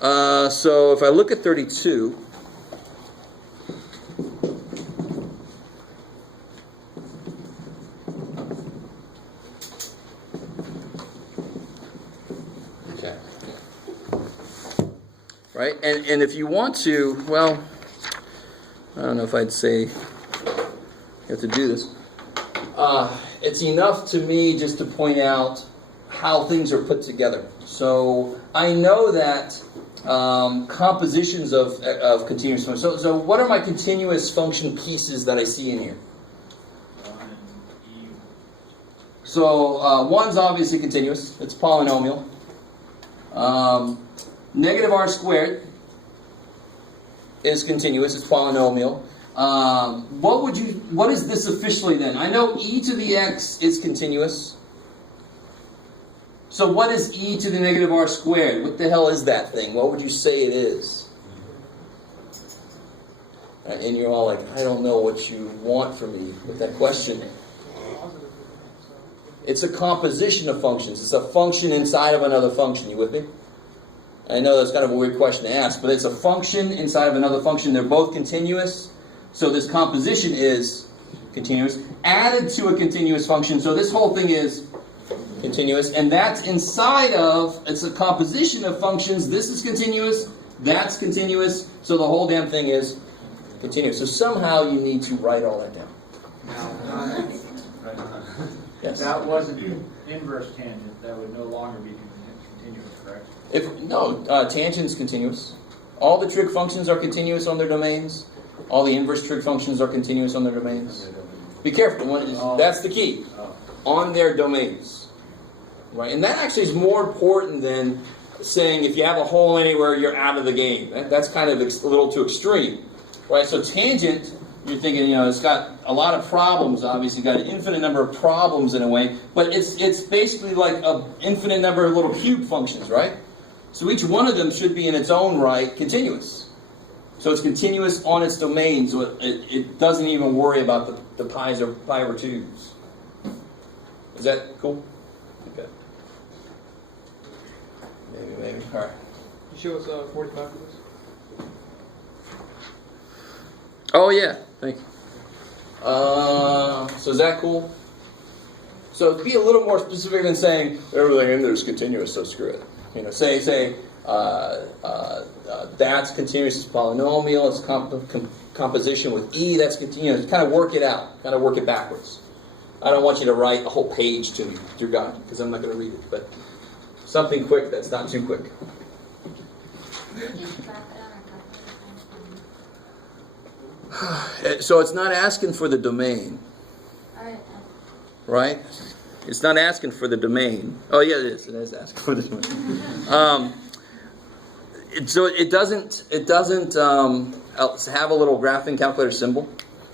So if I look at 32, okay, right, and if you want to, well, I don't know if I'd say you have to do this. It's enough to me just to point out how things are put together. So I know that compositions of continuous functions. So what are my continuous function pieces that I see in here? So 1's obviously continuous. It's polynomial. Negative r squared is continuous. It's polynomial. What is this officially then? I know e to the x is continuous. So what is e to the negative r squared? What the hell is that thing? What would you say it is? And you're all like, I don't know what you want from me with that question. It's a composition of functions. It's a function inside of another function. You with me? I know that's kind of a weird question to ask, but it's a function inside of another function. They're both continuous. So this composition is continuous, added to a continuous function. So this whole thing is continuous, and that's inside of, it's a composition of functions. This is continuous, that's continuous, so the whole damn thing is continuous. So somehow you need to write all that down. Yes. That wasn't inverse tangent, that would no longer be continuous, correct? Tangent's continuous. All the trig functions are continuous on their domains. All the inverse trig functions are continuous on their domains. Be careful. That's the key. On their domains. Right? And that actually is more important than saying if you have a hole anywhere, you're out of the game. That's kind of a little too extreme. Right? So tangent, you're thinking, it's got a lot of problems, obviously. Got an infinite number of problems in a way. But it's basically like an infinite number of little cube functions, right? So each one of them should be in its own right continuous. So it's continuous on its domain, so it doesn't even worry about the pi's or pi over 2's. Is that cool? Okay. Maybe. All right. You show us 45 for this? Oh, yeah. Thank you. So is that cool? So be a little more specific than saying everything in there is continuous, so screw it. Say that's continuous as polynomial, it's composition with E, that's continuous. Kind of work it out. Kind of work it backwards. I don't want you to write a whole page to me, dear God, because I'm not going to read it. But something quick that's not too quick. So it's not asking for the domain. Right? It's not asking for the domain. Oh, yeah, it is. It is asking for the domain. So it doesn't have a little graphing calculator symbol.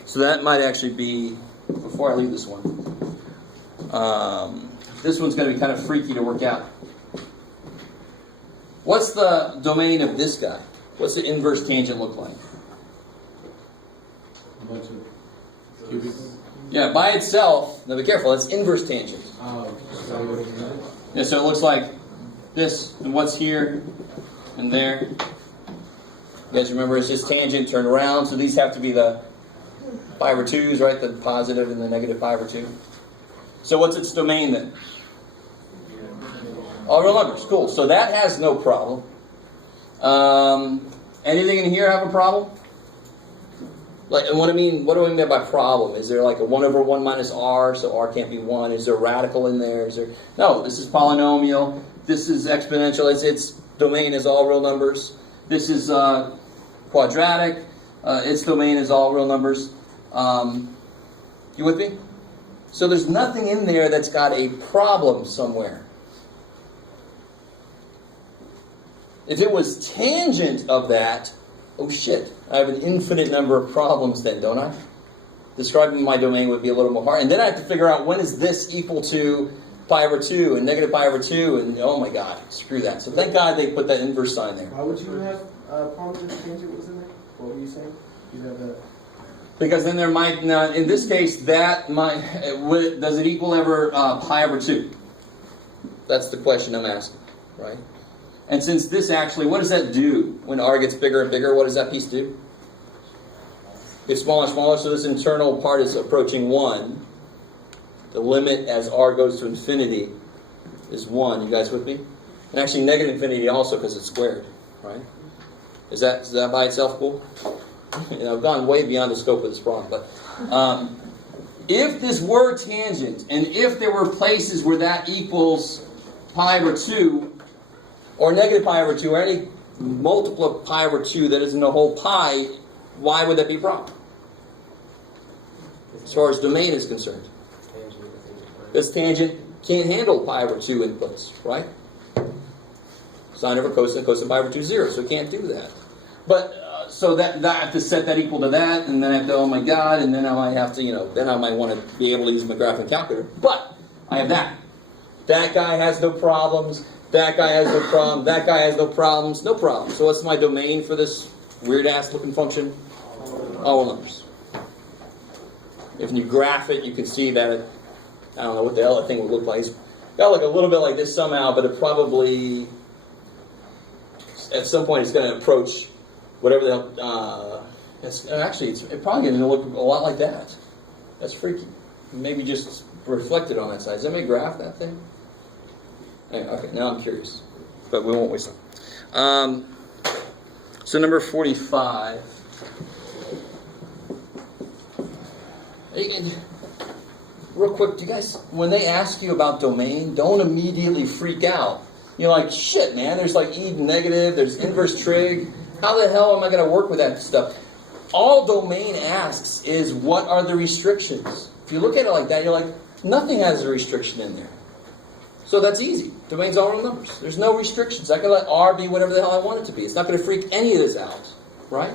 So that might actually be, before I leave this one, this one's going to be kind of freaky to work out. What's the domain of this guy? What's the inverse tangent look like? A bunch of cubic. Yeah, by itself, now be careful, it's inverse tangent. So Yeah, so it looks like this, and what's here, and there. You guys remember it's just tangent turned around, so these have to be the pi over 2's, right? The positive and the negative pi over 2. So what's its domain then? All real numbers, cool. So that has no problem. Anything in here have a problem? Like, what do I mean by problem? Is there like a 1 over 1 minus r, so r can't be 1? Is there a radical in there? No, this is polynomial. This is exponential. Its domain is all real numbers. This is quadratic. Its domain is all real numbers. You with me? So there's nothing in there that's got a problem somewhere. If it was tangent of that, oh shit, I have an infinite number of problems then, don't I? Describing my domain would be a little more hard. And then I have to figure out when is this equal to pi over 2 and negative pi over 2, and oh my god, screw that. So thank God they put that inverse sign there. why would you have problem if tangent was in there? What were you saying? You'd have that. Because then there might not, in this case, that might, does it equal ever pi over 2? That's the question I'm asking, right? And since this actually, what does that do? When r gets bigger and bigger, what does that piece do? It's smaller and smaller, so this internal part is approaching 1. The limit as r goes to infinity is 1. You guys with me? And actually negative infinity also because it's squared, right? Is that by itself cool? I've gone way beyond the scope of this problem, but if this were tangent, and if there were places where that equals pi over 2, or negative pi over 2, or any multiple of pi over 2 that isn't a whole pi, why would that be a problem? As far as domain is concerned. This tangent can't handle pi over 2 inputs, right? Sine over cosine, cosine pi over 2 is 0, so it can't do that. But, so that I have to set that equal to that, and then I have to, oh my god, and then I might have to, then I might want to be able to use my graphing calculator. But, I have that. That guy has no problems. That guy has no problem. That guy has no problems. No problem. So what's my domain for this weird-ass looking function? All numbers. If you graph it, you can see that I don't know what the hell that thing would look like. It's got to look a little bit like this somehow, but it probably, at some point, it's going to approach whatever the hell. It's probably going to look a lot like that. That's freaky. Maybe just reflected on that side. Does anybody graph that thing? Okay, now I'm curious, but we won't waste time. So number 45. Real quick, do you guys, when they ask you about domain, don't immediately freak out. You're like, shit, man, there's like E negative, there's inverse trig, How the hell am I going to work with that stuff? All domain asks is, what are the restrictions? If you look at it like that, you're like, nothing has a restriction in there. So that's easy. Domain's all real numbers. There's no restrictions. I can let R be whatever the hell I want it to be. It's not going to freak any of this out, right?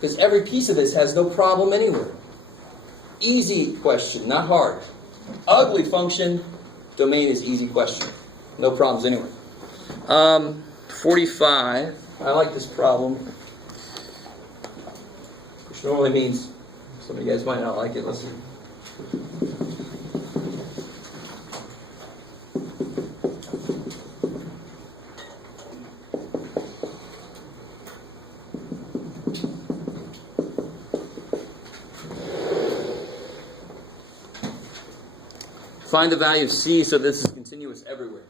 Because every piece of this has no problem anywhere. Easy question, not hard. Ugly function, domain is easy question. No problems anywhere. 45. I like this problem. Which normally means some of you guys might not like it. Listen. Find the value of C so this is continuous everywhere.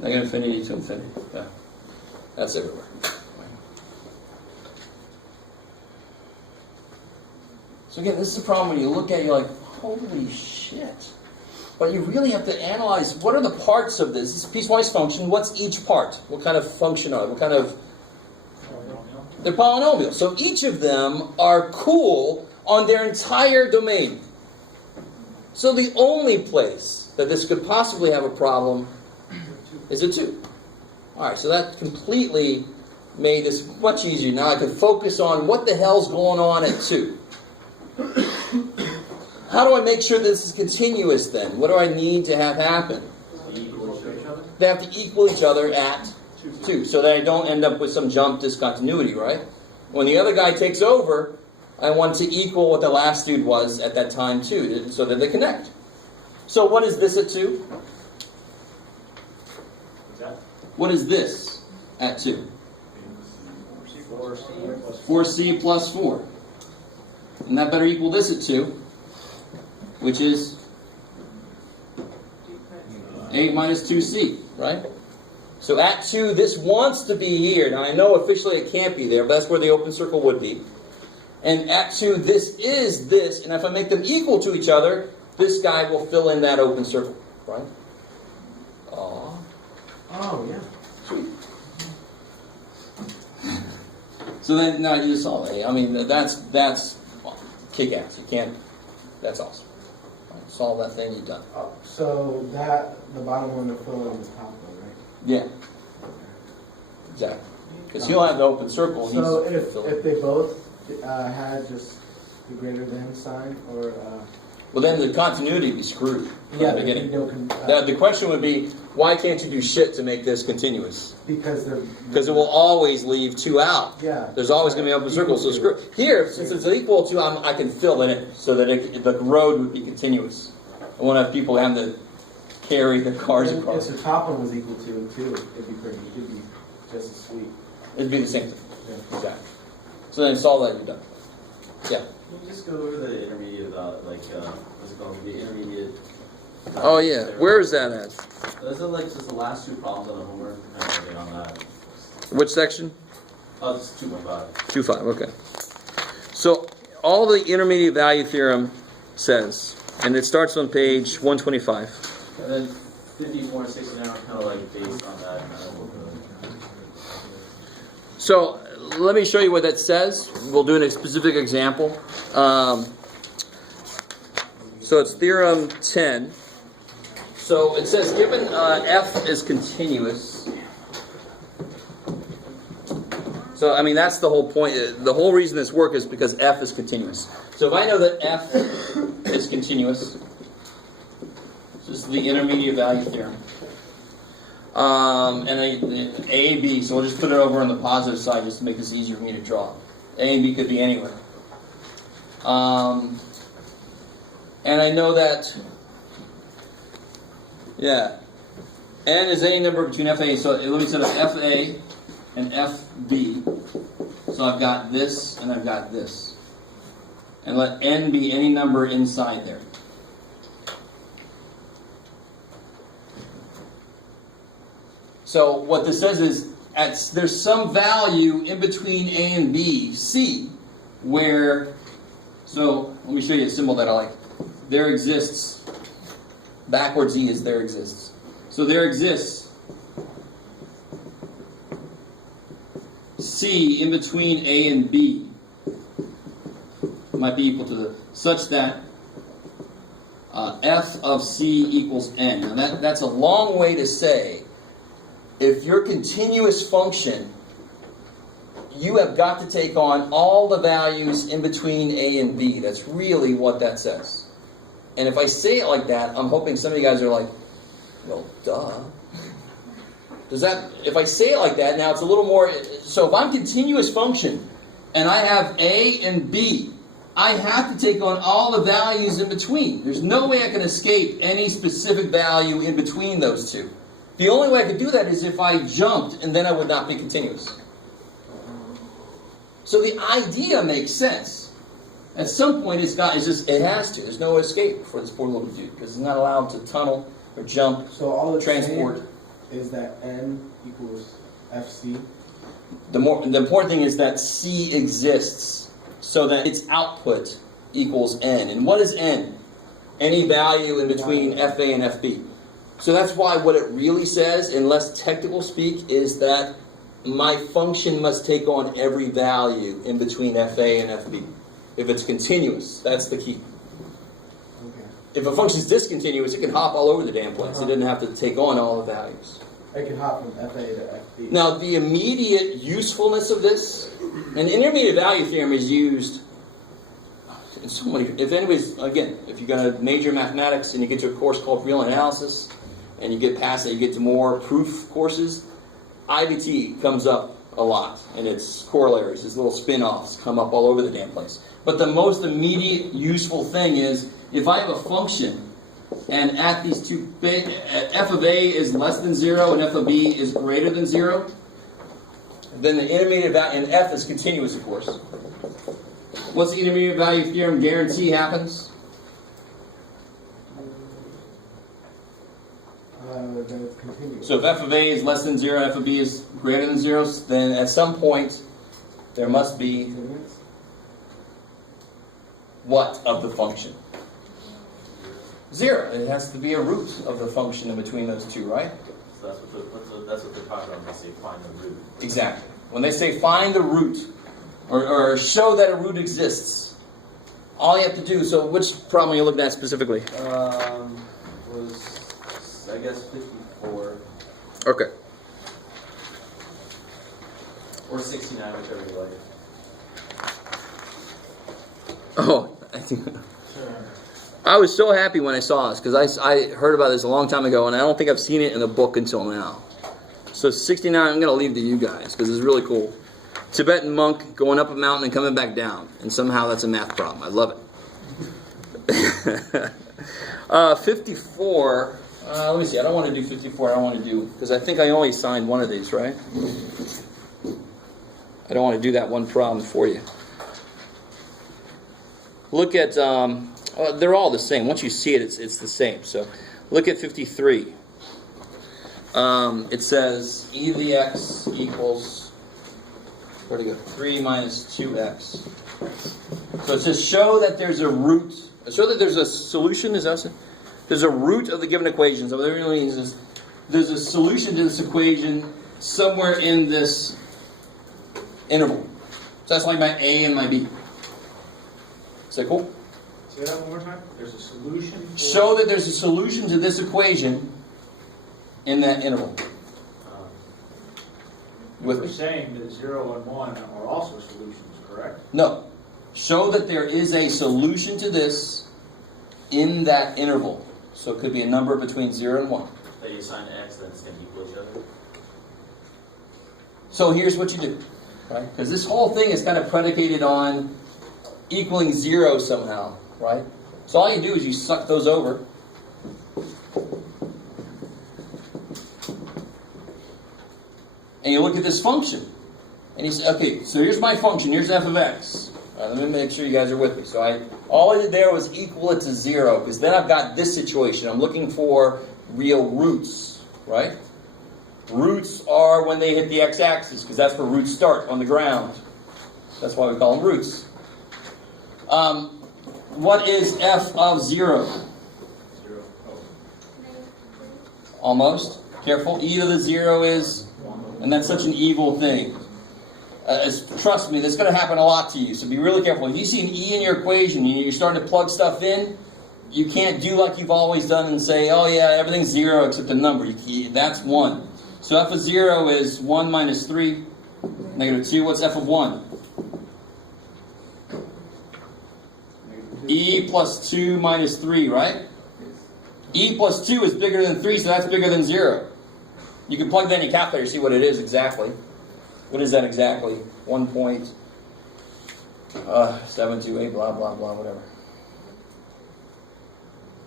Negative infinity to infinity. Yeah. That's everywhere. So again, this is a problem when you look at it, you're like, holy shit. But you really have to analyze, what are the parts of this? It's a piecewise function. What's each part? What kind of function are they? What kind of... They're polynomial. So each of them are cool on their entire domain. So the only place that this could possibly have a problem is a 2. Alright, so that completely made this much easier. Now I can focus on what the hell's going on at 2. How do I make sure this is continuous then? What do I need to have happen? They have to equal each other at 2, so that I don't end up with some jump discontinuity, right? When the other guy takes over, I want to equal what the last dude was at that time too, so that they connect. So what is this at 2? What is this at 2? 4C plus 4. And that better equal this at 2, which is 8 minus 2C, right? So at 2, this wants to be here. Now I know officially it can't be there, but that's where the open circle would be. And at 2, this is this, and if I make them equal to each other, this guy will fill in that open circle, right? Aww. Oh, yeah. Sweet. So then, now you saw that. I mean, that's kick-ass. You can't, that's awesome. Right, solve that thing, you're done. So that, the bottom one will fill in the top one, right? Yeah. Exactly. Because he'll have the open circle. And So he's if they both had just the greater than sign, or... well, then the continuity would be screwed from the beginning. No, The question would be, why can't you do shit to make this continuous? because they're... Because it will always leave 2 out. Yeah. There's always going to be open circles. So screw. Here, since it's equal to, I can fill in it so that the road would be continuous. I won't have people having to carry their cars If across. the top one was equal to 2, it'd be pretty. It'd be just as sweet. It'd be the same thing. Yeah. Exactly. So then solve that, you're done. Yeah. Can you just go over the intermediate about, like, what's it called, the intermediate? Oh yeah. Where is that at? Those are like just the last 2 problems on the homework. Anything on that? Which section? Oh, it's 2.5. 2.5. Okay. So all the intermediate value theorem says, and it starts on page 125. And then 54 and 69 are kind of like based on that. So let me show you what that says. We'll do a specific example. So it's theorem 10. So it says given f is continuous. So I mean that's the whole point. The whole reason this works is because f is continuous. So if I know that f is continuous, this is the intermediate value theorem. And A, B, so we'll just put it over on the positive side just to make this easier for me to draw. A and B could be anywhere. And I know that, yeah, N is any number between FA, so let me set up FA and FB. So I've got this and I've got this. And let N be any number inside there. So what this says is, there's some value in between A and B, C, where, so let me show you a symbol that I like. There exists, backwards E is there exists. So there exists C in between A and B might be equal to the, such that f of C equals n. Now that's a long way to say, if your continuous function, you have got to take on all the values in between A and B. That's really what that says. And if I say it like that, I'm hoping some of you guys are like, well, duh. Does that, if I say it like that, now it's a little more, so if I'm continuous function, and I have A and B, I have to take on all the values in between. There's no way I can escape any specific value in between those two. The only way I could do that is if I jumped, and then I would not be continuous. So the idea makes sense. At some point, it has to. There's no escape for this poor little dude, because it's not allowed to tunnel or jump, So all it's transport. saying is that n equals FC. The important thing is that C exists, so that its output equals n. And what is n? Any value in between FA and FB. So that's why what it really says, in less technical speak, is that my function must take on every value in between FA and FB. If it's continuous, that's the key. Okay. If a function is discontinuous, it can hop all over the damn place. It doesn't have to take on all the values. I can hop from FA to FB. Now, the immediate usefulness of this, and intermediate value theorem is used in so many. If anybody's, again, if you're going to major in mathematics and you get to a course called real analysis, and you get past that, you get to more proof courses, IVT comes up a lot, and its corollaries, its little spin-offs come up all over the damn place. But the most immediate useful thing is, if I have a function, and at these two, f of A is less than 0 and f of B is greater than 0, then the intermediate value, and f is continuous, of course. What's the intermediate value theorem guarantee happens? Then it's continuous. So if f of A is less than 0 and f of B is greater than 0, then at some point there must be Continuous? what of the function? 0. It has to be a root of the function in between those two, right? So that's what they're talking about when they say find the root. Exactly. When they say find the root, or show that a root exists, all you have to do, so which problem are you looking at specifically? Was, I guess, 54 Okay. or 69, whichever you like. Oh, I was so happy when I saw this, because I heard about this a long time ago, and I don't think I've seen it in a book until now. So 69, I'm going to leave to you guys, because it's really cool. Tibetan monk going up a mountain and coming back down, and somehow that's a math problem. I love it. 54, let me see, I don't want to do 54, I don't want to do, because I think I only signed one of these, right? I don't want to do that one problem for you. Look at, they're all the same. Once you see it, it's the same. So look at 53. It says e to the x equals, where'd it go? 3 minus 2x. So it says show that there's a root, show that there's a solution, is that what it says? There's a root of the given equation. So what that really means is there's a solution to this equation somewhere in this interval. So that's like my A and my B. Is that cool? Say that one more time. There's a solution. Show that there's a solution to this equation in that interval. With We're me? saying that 0 and 1 are also solutions, correct? No. Show that there is a solution to this in that interval. So it could be a number between 0 and 1. That you assign x, then it's going to equal each other. So here's what you do. Right? Because this whole thing is kind of predicated on equaling 0 somehow. Right? So all you do is you suck those over. And you look at this function. And you say, okay, so here's my function. Here's f of x. All right, let me make sure you guys are with me. So all I did there was equal it to 0. Because then I've got this situation. I'm looking for real roots. Right? Roots are when they hit the x-axis. Because that's where roots start, on the ground. That's why we call them roots. What is f of 0? 0. Oh. Almost. Careful. E to the 0 is, and that's such an evil thing. Trust me, that's going to happen a lot to you, so be really careful. If you see an E in your equation and you're starting to plug stuff in, you can't do like you've always done and say, oh yeah, everything's 0 except the number. That's 1. So f of 0 is 1 minus 3, negative 2. What's f of 1? E plus 2 minus 3, right? E plus 2 is bigger than 3, so that's bigger than 0. You can plug that in your calculator, see what it is exactly. What is that exactly? 1.728, blah, blah, blah, whatever.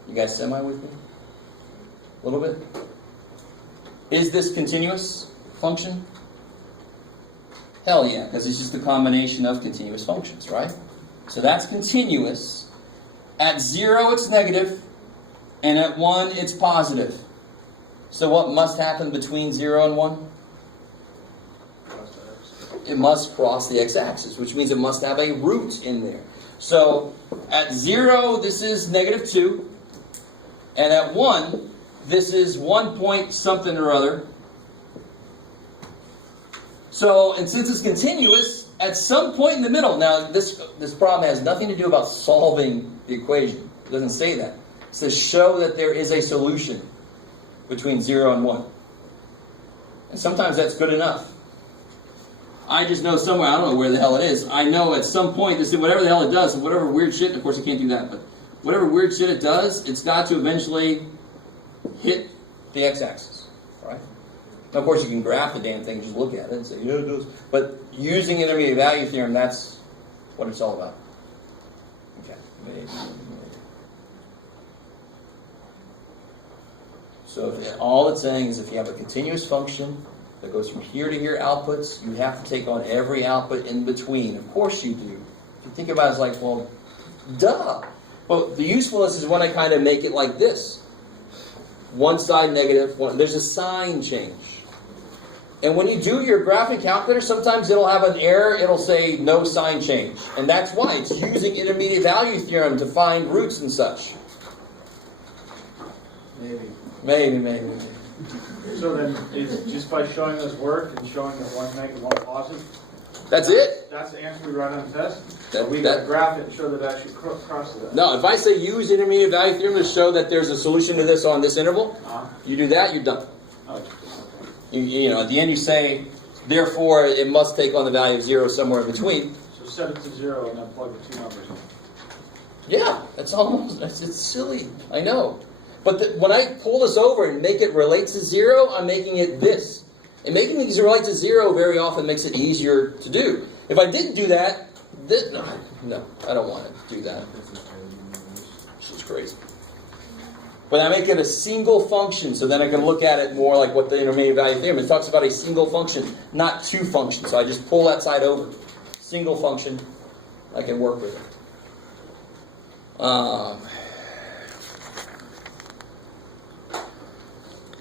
You guys semi with me? A little bit? Is this continuous function? Hell yeah, because it's just a combination of continuous functions, right? So that's continuous. At 0, it's negative, and at 1, it's positive. So what must happen between 0 and 1? It must cross the x-axis, which means it must have a root in there. So at 0, this is negative 2. And at 1, this is 1 point something or other. So, and since it's continuous, at some point in the middle, now this problem has nothing to do about solving the equation. It doesn't say that. It says show that there is a solution between 0 and 1. And sometimes that's good enough. I just know somewhere, I don't know where the hell it is, I know at some point, this is whatever the hell it does, whatever weird shit, of course I can't do that, but whatever weird shit it does, it's got to eventually hit the x-axis, right? Now, of course, you can graph the damn thing, just look at it and say, yeah, it does. But using intermediate value theorem, that's what it's all about. Okay. So all it's saying is if you have a continuous function that goes from here to here outputs, you have to take on every output in between. Of course you do. If you think about it, it's like, well, duh. But the usefulness is when I kind of make it like this. One side negative, there's a sign change. And when you do your graphing calculator, sometimes it'll have an error, it'll say no sign change. And that's why it's using intermediate value theorem to find roots and such. Maybe. So then, is just by showing this work and showing that one's negative, one positive, That's it? that's the answer we write on the test? That- We got to graph it and show that it actually crosses that. No, if I say use intermediate value theorem to show that there's a solution to this on this interval, Uh-huh. you do that, you're done. Okay. You know, at the end you say, therefore it must take on the value of 0 somewhere in between. So set it to 0 and then plug the two numbers in. Yeah, it's silly. I know. But when I pull this over and make it relate to 0, I'm making it this. And making these relate to 0 very often makes it easier to do. If I didn't do that, no, I don't want to do that. This is crazy. But I make it a single function, so then I can look at it more like what the intermediate value theorem. It talks about a single function, not two functions. So I just pull that side over. Single function, I can work with it.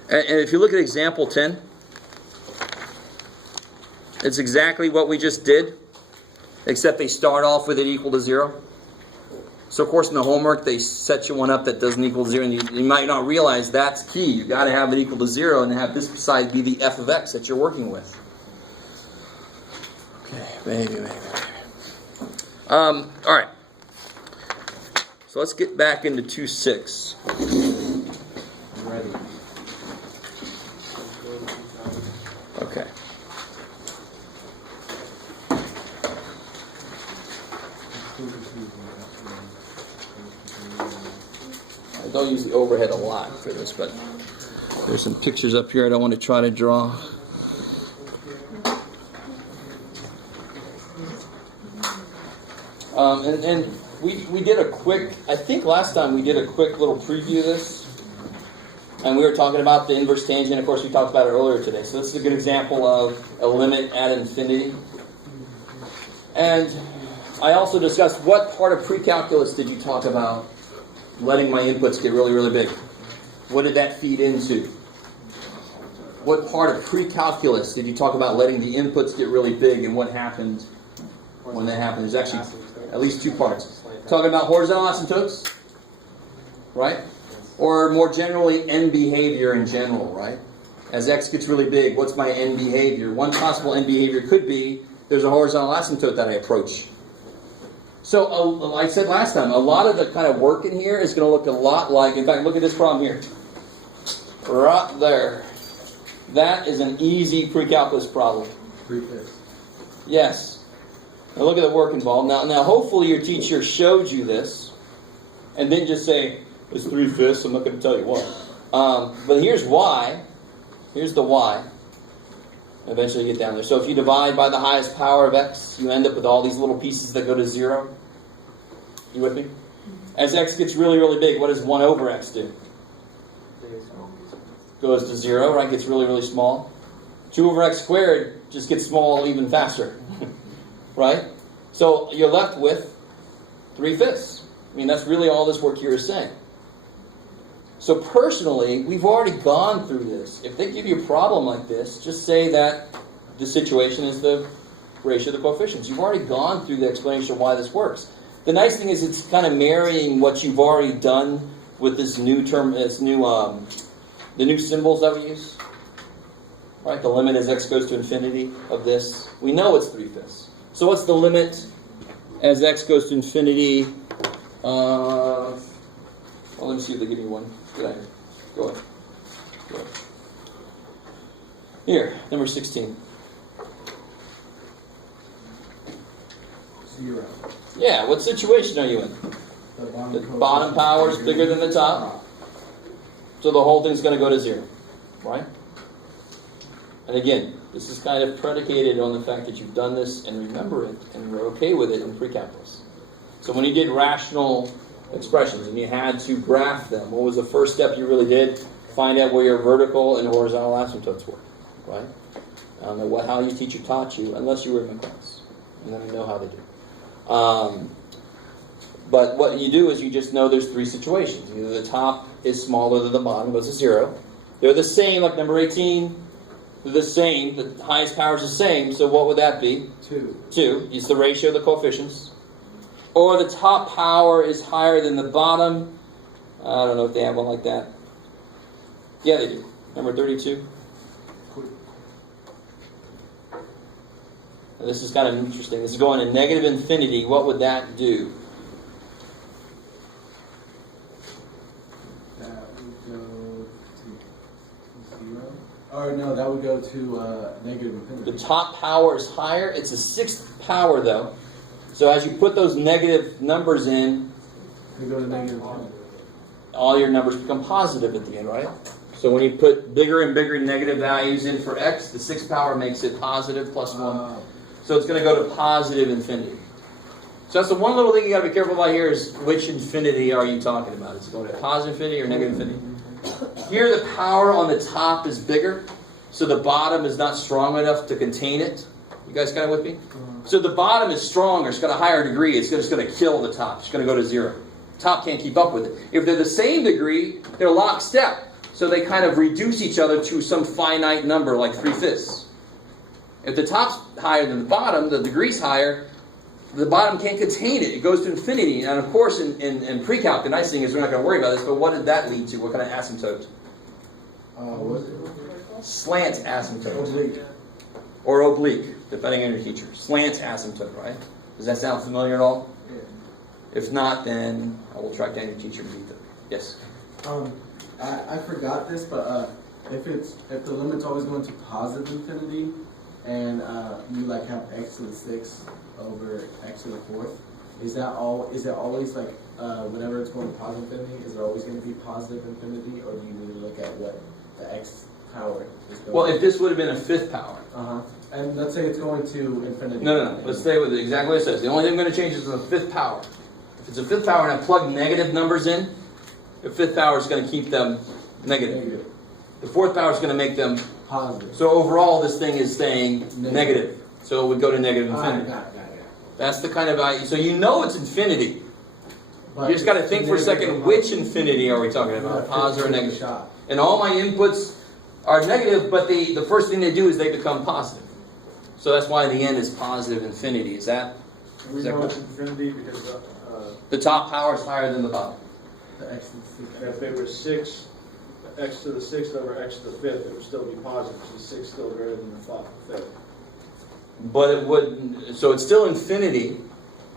And if you look at example 10, it's exactly what we just did, except they start off with it equal to 0. So of course in the homework they set you one up that doesn't equal 0, and you might not realize that's key. You've got to have it equal to 0 and have this side be the f of x that you're working with. Okay, maybe. Alright. So let's get back into 2.6. Ready. Okay. I don't use the overhead a lot for this, but there's some pictures up here I don't want to try to draw. And we did a quick, I think last time we did a quick little preview of this. And we were talking about the inverse tangent. Of course, we talked about it earlier today. So this is a good example of a limit at infinity. And I also discussed what part of pre-calculus did you talk about letting my inputs get really, really big? What did that feed into? What part of pre-calculus did you talk about letting the inputs get really big, and what happened when that happened? There's actually at least two parts. Talking about horizontal asymptotes, right? Or more generally, end behavior in general, right? As x gets really big, what's my end behavior? One possible end behavior could be there's a horizontal asymptote that I approach. So, like I said last time, a lot of the kind of work in here is going to look a lot like, in fact, look at this problem here. Right there. That is an easy pre-calculus problem. 3/5. Yes. Now look at the work involved. Now, hopefully your teacher showed you this and didn't just say, it's 3/5, I'm not going to tell you why. But here's why. Here's the why. Eventually you get down there. So if you divide by the highest power of x, you end up with all these little pieces that go to 0. You with me? As x gets really, really big, what does 1 over x do? Goes to 0, right? Gets really, really small. 2 over x squared just gets small even faster. Right? So you're left with 3/5. I mean, that's really all this work here is saying. So personally, we've already gone through this. If they give you a problem like this, just say that the situation is the ratio of the coefficients. You've already gone through the explanation of why this works. The nice thing is it's kind of marrying what you've already done with this new term, the new symbols that we use. Right? The limit as x goes to infinity of this. We know it's 3/5. So what's the limit as x goes to infinity? Well, let me see if they give me one. Get out here. Go ahead. Here, number 16. 0. Yeah, what situation are you in? The bottom power is bigger than the top. So the whole thing's going to go to 0. Right? And again, this is kind of predicated on the fact that you've done this and remember it and you're okay with it in pre-calculus. So when you did rational expressions and you had to graph them, what was the first step you really did? Find out where your vertical and horizontal asymptotes were, right? I don't know how your teacher taught you, unless you were in my class, and then I know how they do. But what you do is you just know there's 3 situations. Either the top is smaller than the bottom, goes to 0. They're the same, like number 18. They're the same. The highest power is the same. So what would that be? 2. 2. It's the ratio of the coefficients. Or the top power is higher than the bottom. I don't know if they have one like that. Yeah, they do. Number 32. Now, this is kind of interesting. This is going to negative infinity. What would that do? That would go to 0. Or no, that would go to negative infinity. The top power is higher. It's a 6th power, though. So as you put those negative numbers in, They go to negative infinity. all your numbers become positive at the end, right? So when you put bigger and bigger negative values in for x, the 6th power makes it positive plus 1. So it's going to go to positive infinity. So that's the one little thing you got to be careful about here is which infinity are you talking about? Is it going to positive infinity or negative infinity? Here the power on the top is bigger, so the bottom is not strong enough to contain it. You guys kind of with me? So the bottom is stronger, it's got a higher degree, it's just going to kill the top. It's going to go to 0. Top can't keep up with it. If they're the same degree, they're lockstep. So they kind of reduce each other to some finite number, like 3/5. If the top's higher than the bottom, the degree's higher, the bottom can't contain it. It goes to infinity. And of course, in pre-calc, the nice thing is we're not going to worry about this, but what did that lead to? What kind of asymptote? What is it? Slant asymptote. Oblique. Or oblique, depending on your teacher. Slant asymptote, right? Does that sound familiar at all? Yeah. If not, then I will track down your teacher and beat them. Yes? I forgot this, but if the limit's always going to positive infinity, and you like have x to the 6th over x to the 4th, is it always like whenever it's going to positive infinity, is it always going to be positive infinity, or do you need to look at what the x power is going? Well, if this would have been a 5th power. And let's say it's going to infinity. No. Let's stay with it exactly what it says. The only thing I'm going to change is the 5th power. If it's a 5th power and I plug negative numbers in, the 5th power is going to keep them negative. The 4th power is going to make them positive. So overall, this thing is staying negative. So it would go to negative infinity. Got it. That's the kind of value. So you know it's infinity. But You just got to it's think for a negative second, or which positive. infinity are we talking about? Positive or negative? Shot. And all my inputs are negative, but the first thing they do is they become positive. So that's why the end is positive infinity. Is that? We Is that know cool? it's infinity because The top power is higher than the bottom. The X to the and if it was 6, x to the 6th over x to the 5th, it would still be positive, so the 6 still greater than the 5th. But it would, so it's still infinity,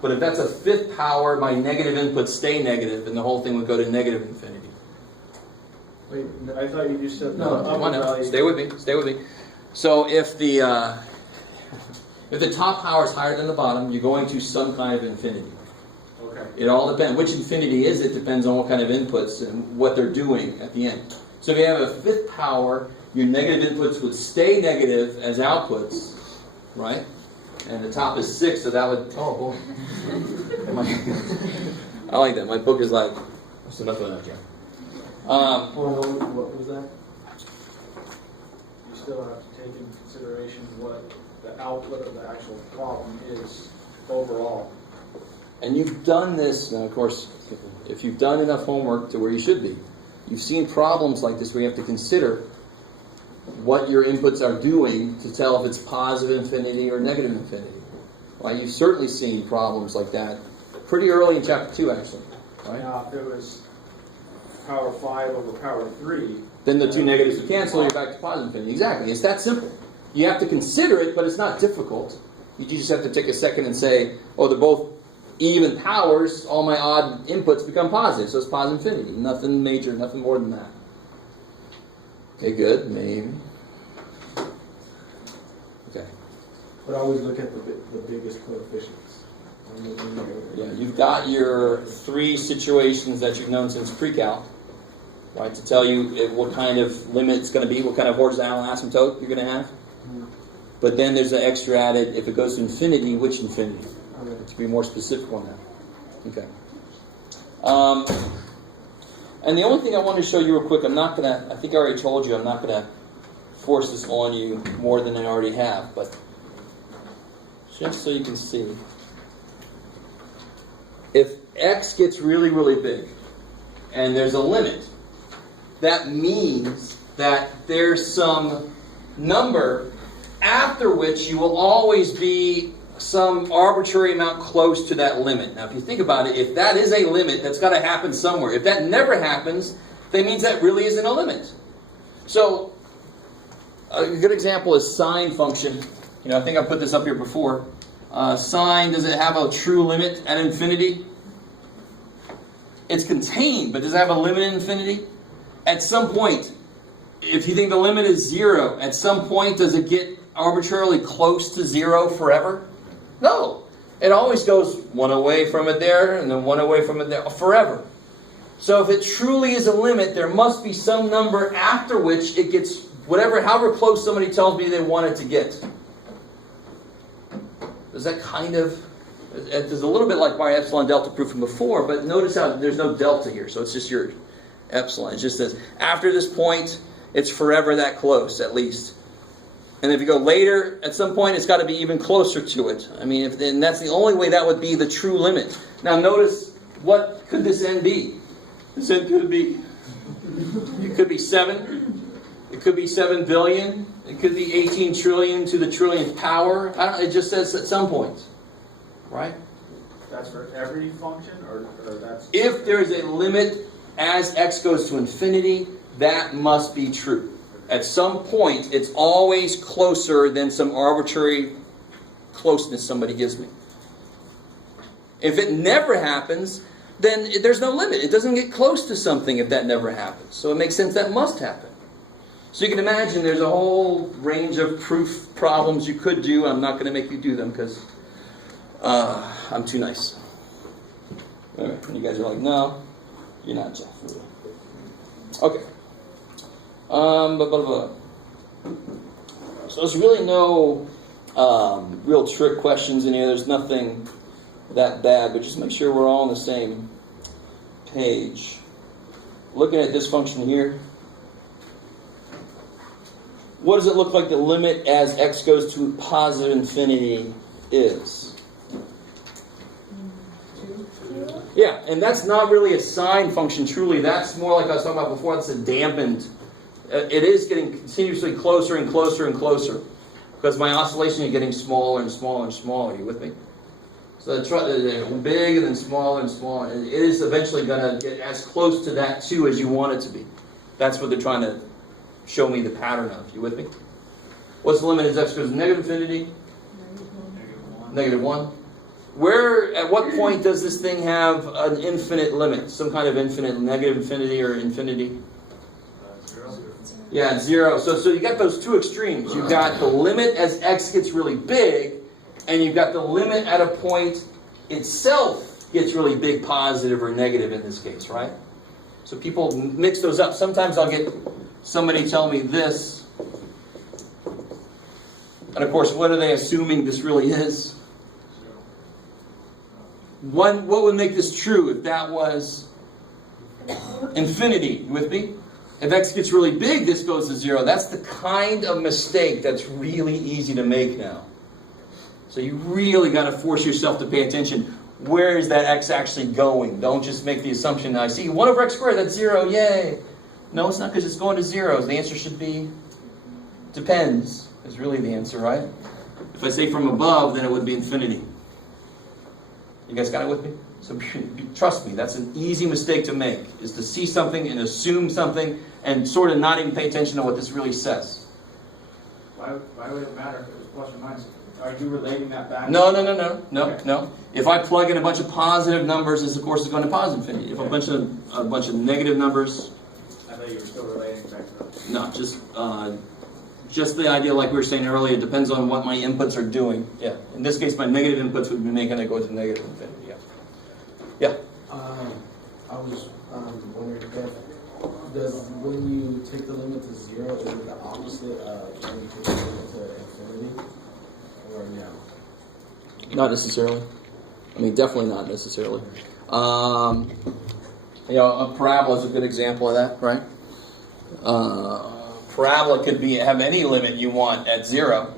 but if that's a 5th power, my negative inputs stay negative, and the whole thing would go to negative infinity. Wait, I thought you just said the No, upper I know. value. Stay with me. Stay with me. So if the top power is higher than the bottom, you're going to some kind of infinity. Okay. It all depends. Which infinity is it depends on what kind of inputs and what they're doing at the end. So if you have a 5th power, your negative inputs would stay negative as outputs, right? And the top is 6, so that would. Oh boy. I like that. My book is like. That's enough of that, Jeff. What was that? You still have to take into consideration what the output of the actual problem is overall. And you've done this, now of course, if you've done enough homework to where you should be, you've seen problems like this where you have to consider what your inputs are doing to tell if it's positive infinity or negative infinity. Well, you've certainly seen problems like that pretty early in chapter 2, actually. Right? Now, if it was power 5 over power 3, Then the two negatives would cancel, you're back to positive infinity. Exactly, it's that simple. You have to consider it, but it's not difficult. You just have to take a second and say, oh, they're both even powers, all my odd inputs become positive, so it's positive infinity. Nothing major, nothing more than that. Okay, good, maybe. Okay. But always look at the biggest coefficients. Yeah, you've got your 3 situations that you've known since pre-calc, right, to tell you what kind of limit it's going to be, what kind of horizontal asymptote you're going to have. But then there's an extra added, if it goes to infinity, which infinity? To be more specific on that. Okay. And the only thing I want to show you real quick, I think I already told you, I'm not going to force this on you more than I already have, but just so you can see. If x gets really, really big, and there's a limit, that means that there's some number after which you will always be some arbitrary amount close to that limit. Now, if you think about it, if that is a limit, that's got to happen somewhere. If that never happens, that means that really isn't a limit. So, a good example is sine function. I think I put this up here before. Sine, does it have a true limit at infinity? It's contained, but does it have a limit at infinity? At some point, if you think the limit is 0, at some point does it get arbitrarily close to 0 forever? No. It always goes one away from it there, and then one away from it there, forever. So if it truly is a limit, there must be some number after which it gets however close somebody tells me they want it to get. Does that kind of... It's a little bit like my epsilon delta proof from before, but notice how there's no delta here, so it's just your epsilon. It just says, after this point, it's forever that close, at least. And if you go later, at some point, it's got to be even closer to it. I mean, and that's the only way that would be the true limit. Now notice, what could this n be? This n could be, it could be 7. It could be 7 billion. It could be 18 trillion to the trillionth power. It just says at some point. Right? that's for every function, or that's... If there is a limit as x goes to infinity, that must be true. At some point, it's always closer than some arbitrary closeness somebody gives me. If it never happens, then there's no limit. It doesn't get close to something if that never happens. So it makes sense that must happen. So you can imagine there's a whole range of proof problems you could do. I'm not going to make you do them because I'm too nice. All right. And you guys are like, no, you're not, Jeff. Okay. So there's really no real trick questions in here. There's nothing that bad, but just make sure we're all on the same page. Looking at this function here, what does it look like the limit as x goes to positive infinity is? Yeah, and that's not really a sine function truly. That's more like I was talking about before. That's a dampened. It is getting continuously closer and closer and closer because my oscillation is getting smaller and smaller and smaller. Are you with me? So they're big and then smaller and smaller. And it is eventually going to get as close to that 2 as you want it to be. That's what they're trying to show me the pattern of. You with me? What's the limit as x goes to negative infinity? Negative 1. Where, at what point does this thing have an infinite limit? Some kind of infinite, negative infinity or infinity? 0. Yeah, 0. So you got those two extremes. You've got the limit as x gets really big, and you've got the limit at a point itself gets really big, positive or negative in this case, right? So people mix those up. Sometimes I'll get somebody tell me this. And of course, what are they assuming this really is? What would make this true if that was infinity? You with me? If x gets really big, this goes to 0. That's the kind of mistake that's really easy to make now. So you really got to force yourself to pay attention. Where is that x actually going? Don't just make the assumption, I see 1 over x squared, that's 0, yay. No, it's not, because it's going to zeros. The answer should be depends, is really the answer, right? If I say from above, then it would be infinity. You guys got it with me? So trust me, that's an easy mistake to make, is to see something and assume something and sort of not even pay attention to what this really says. Why would it matter if it was plus or minus? Are you relating that back? No. Okay. If I plug in a bunch of positive numbers, this of course is going to positive infinity. If a bunch of negative numbers, I thought you were still relating back to that. no, just the idea, like we were saying earlier, it depends on what my inputs are doing. Yeah. In this case, my negative inputs would be making it go to negative infinity. Yeah. Yeah. I was wondering does when you take the limit to 0, is it the opposite of when you take the limit to infinity? Or no? Not necessarily. I mean, definitely not necessarily. A parabola is a good example of that, right? Parabola could have any limit you want at 0.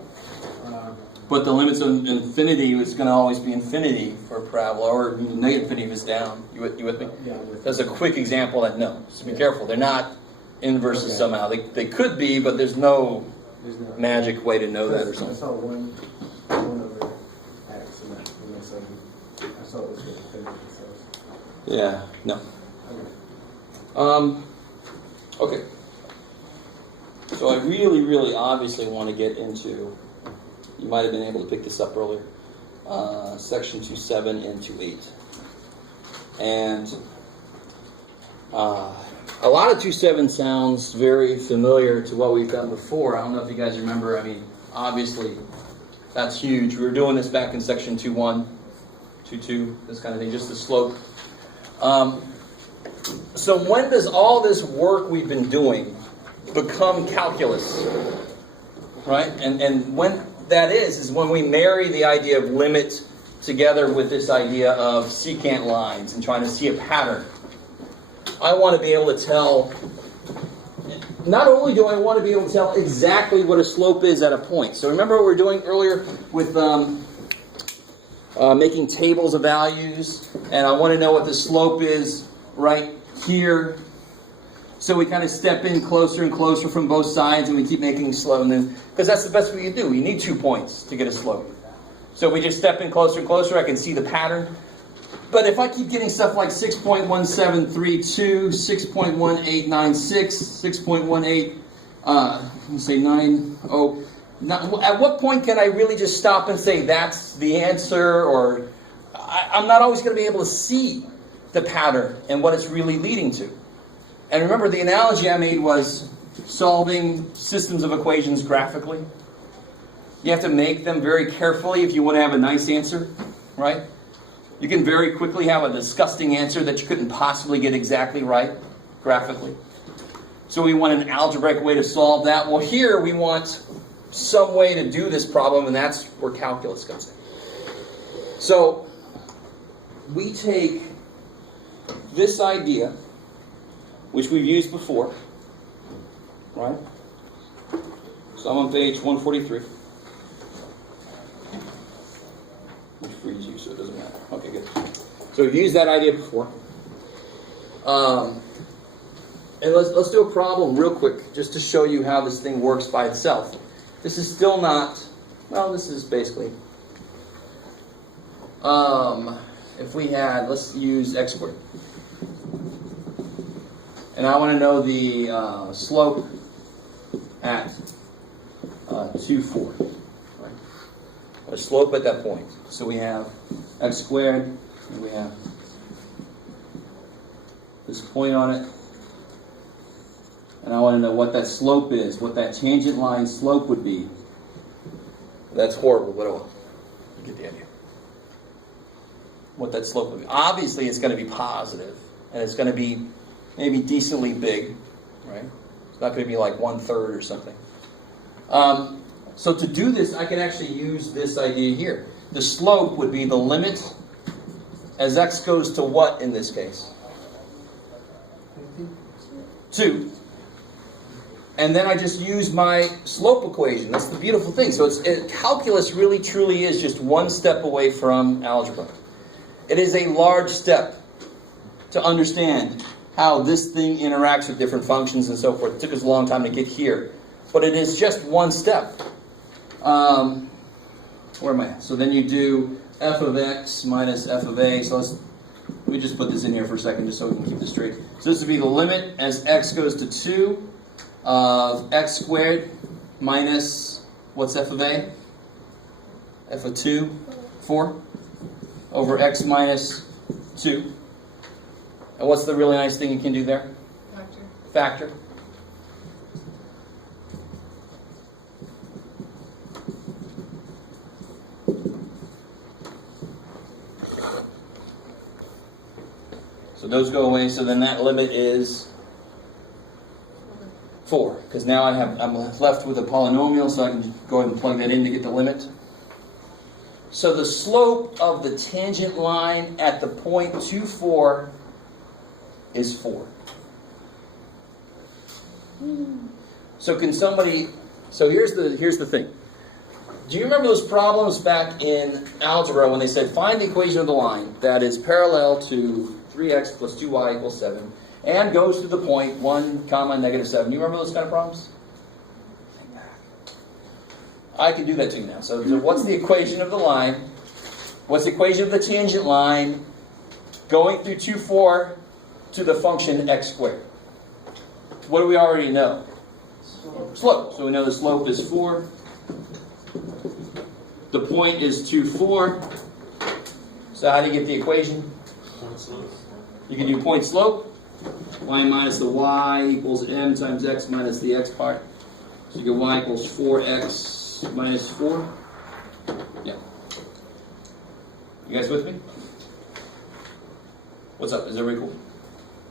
But the limits of infinity is going to always be infinity for a parabola, or negative infinity if it's down. You with me? Yeah, I'm with That's a quick example that no. So be careful. They're not inverses somehow. They could be, but there's no magic way to know that or I something. saw one over x and that, and so I saw it was with infinity. So Yeah, no. Okay. So I really, really obviously want to get into, you might have been able to pick this up earlier, section 2.7 and 2.8. And a lot of 2.7 sounds very familiar to what we've done before. I don't know if you guys remember. I mean, obviously, that's huge. We were doing this back in section 2.1, 2.2, this kind of thing, just the slope. So when does all this work we've been doing become calculus? Right? And when that is when we marry the idea of limit together with this idea of secant lines and trying to see a pattern. I want to be able to tell, not only do I want to be able to tell exactly what a slope is at a point. So remember what we were doing earlier with making tables of values, and I want to know what the slope is right here. So we kind of step in closer and closer from both sides, and we keep making slope, because that's the best way you do. You need 2 points to get a slope. So we just step in closer and closer. I can see the pattern. But if I keep getting stuff like 6.1732, 6.1896, 6.18, let's say 90. At what point can I really just stop and say that's the answer? Or I'm not always going to be able to see the pattern and what it's really leading to. And remember, the analogy I made was solving systems of equations graphically. You have to make them very carefully if you want to have a nice answer, right? You can very quickly have a disgusting answer that you couldn't possibly get exactly right graphically. So we want an algebraic way to solve that. Well, here we want some way to do this problem, and that's where calculus comes in. So we take this idea, which we've used before, right? So I'm on page 143. Which frees you, so it doesn't matter. Okay, good. So we've used that idea before. And let's do a problem real quick, just to show you how this thing works by itself. This is still not, well, this is basically, if we had, let's use x squared. And I want to know the slope at 2, 4. Right? The slope at that point. So we have x squared, and we have this point on it. And I want to know what that slope is, what that tangent line slope would be. That's horrible, but oh, you get the idea. What that slope would be. Obviously, it's going to be positive, and it's going to be maybe decently big, right? It's not going to be like 1/3 or something. So to do this, I can actually use this idea here. The slope would be the limit as x goes to what in this case? 2. And then I just use my slope equation. That's the beautiful thing. So calculus really truly is just one step away from algebra. It is a large step to understand how this thing interacts with different functions and so forth. It took us a long time to get here. But it is just one step. Where am I at? So then you do f of x minus f of a. So let me just put this in here for a second just so we can keep this straight. So this would be the limit as x goes to 2 of x squared minus, what's f of a? F of 2, 4, over x minus 2. And what's the really nice thing you can do there? Factor. So those go away, so then that limit is 4. Because now I'm left with a polynomial, so I can go ahead and plug that in to get the limit. So the slope of the tangent line at the point 2, 4 is 4. So can somebody, so here's the thing. Do you remember those problems back in algebra when they said find the equation of the line that is parallel to 3x plus 2y equals 7 and goes to the point 1 comma negative 7? Do you remember those kind of problems? I can do that to you now. So what's the equation of the line? What's the equation of the tangent line going through 2, 4 to the function x squared? What do we already know? Slope. So we know the slope is 4. The point is 2, 4. So how do you get the equation? Point slope. You can do point slope. Y minus the y equals m times x minus the x part. So you get y equals 4x minus 4. Yeah. You guys with me? What's up? Is everybody cool?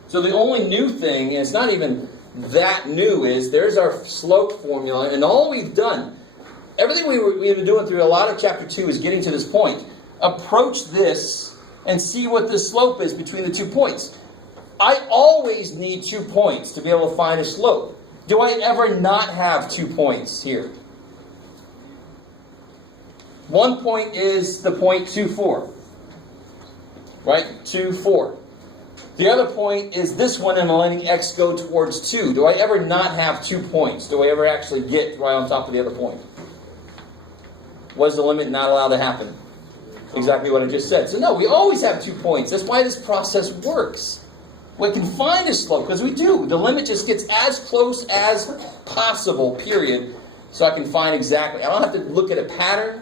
So the only new thing, and it's not even that new, is there's our slope formula, and all we've done, everything we've been doing through a lot of chapter 2 is getting to this point. Approach this and see what the slope is between the 2 points. I always need 2 points to be able to find a slope. Do I ever not have 2 points here? One point is the point 2, 4. Right? 2, 4. The other point is this one, and I'm letting x go towards 2. Do I ever not have 2 points? Do I ever actually get right on top of the other point? What is the limit not allowed to happen? Exactly what I just said. So no, we always have 2 points. That's why this process works. We can find a slope, because we do. The limit just gets as close as possible, period. So I can find exactly. I don't have to look at a pattern.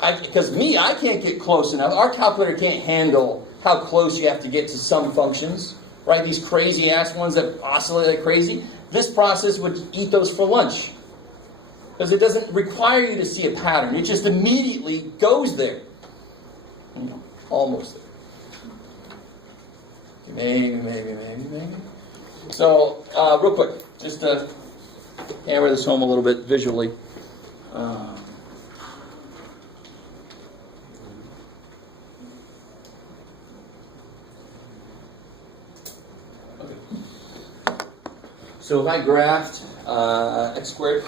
Because I can't get close enough. Our calculator can't handle how close you have to get to some functions. Right? These crazy-ass ones that oscillate like crazy. This process would eat those for lunch. Because it doesn't require you to see a pattern. It just immediately goes there. Almost there. Maybe. So, real quick, just to hammer this home a little bit visually. Okay. So if I graphed x squared,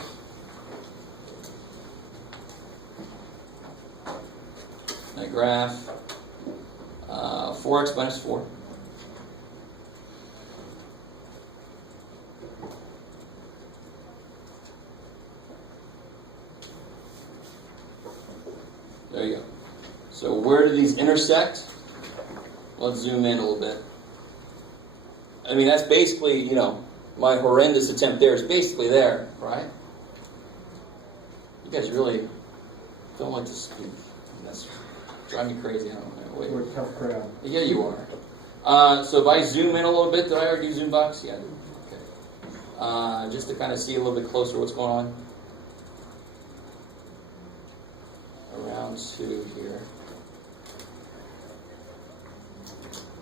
I graph 4x minus 4. There you go. So where do these intersect? Let's zoom in a little bit. I mean, that's basically, you know, my horrendous attempt there is basically there, right? You guys really don't like to speak. That's driving me crazy. I don't know. Wait. We're a tough crowd. Yeah, you are. So if I zoom in a little bit, did I already do zoom box? Yeah, I did. Okay. Just to kind of see a little bit closer what's going on. Around 2 here.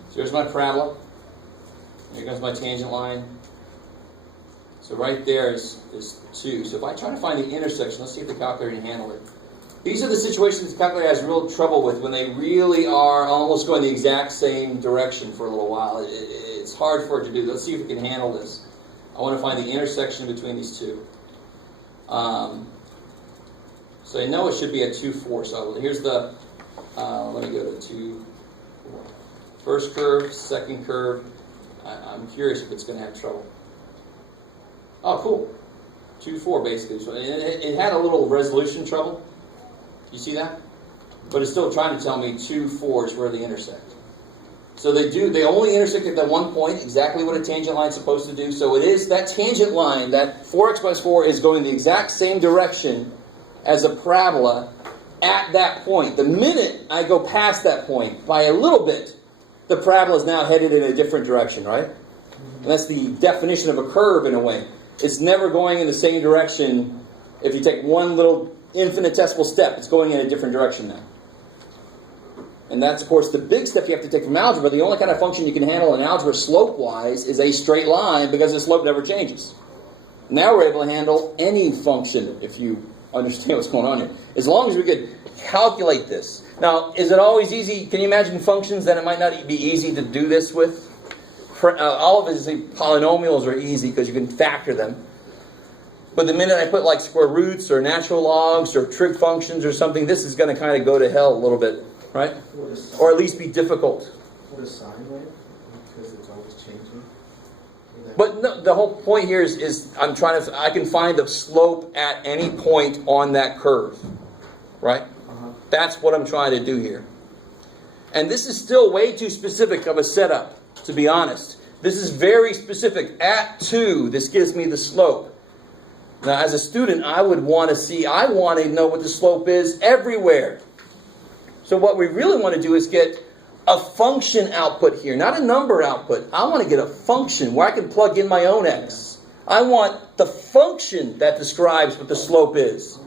So here's my parabola. Here comes my tangent line. So right there is 2. So if I try to find the intersection, let's see if the calculator can handle it. These are the situations the calculator has real trouble with when they really are almost going the exact same direction for a little while. It's hard for it to do. Let's see if it can handle this. I want to find the intersection between these two. So I know it should be at 2, 4. So here's the, let me go to 2, 4. First curve, second curve. I'm curious if it's going to have trouble. Oh, cool. 2, 4 basically. So it had a little resolution trouble. You see that? But it's still trying to tell me 2, 4 is where they intersect. So they only intersect at that one point, exactly what a tangent line is supposed to do. So it is that tangent line, that 4x plus 4 is going the exact same direction as a parabola at that point. The minute I go past that point by a little bit, the parabola is now headed in a different direction, right? And that's the definition of a curve in a way. It's never going in the same direction. If you take one little infinitesimal step, it's going in a different direction now. And that's, of course, the big step you have to take from algebra. The only kind of function you can handle in algebra slope-wise is a straight line because the slope never changes. Now we're able to handle any function, if you understand what's going on here. As long as we could calculate this. Now, is it always easy? Can you imagine functions that it might not be easy to do this with? All of it, polynomials are easy because you can factor them. But the minute I put like square roots or natural logs or trig functions or something, this is going to kind of go to hell a little bit, right? Or at least be difficult. What is sine wave? Because it's always changing. But no, the whole point here is I can find the slope at any point on that curve, right? That's what I'm trying to do here. And this is still way too specific of a setup, to be honest. This is very specific. At 2, this gives me the slope. Now, as a student, I want to know what the slope is everywhere. So what we really want to do is get a function output here, not a number output. I want to get a function where I can plug in my own x. I want the function that describes what the slope is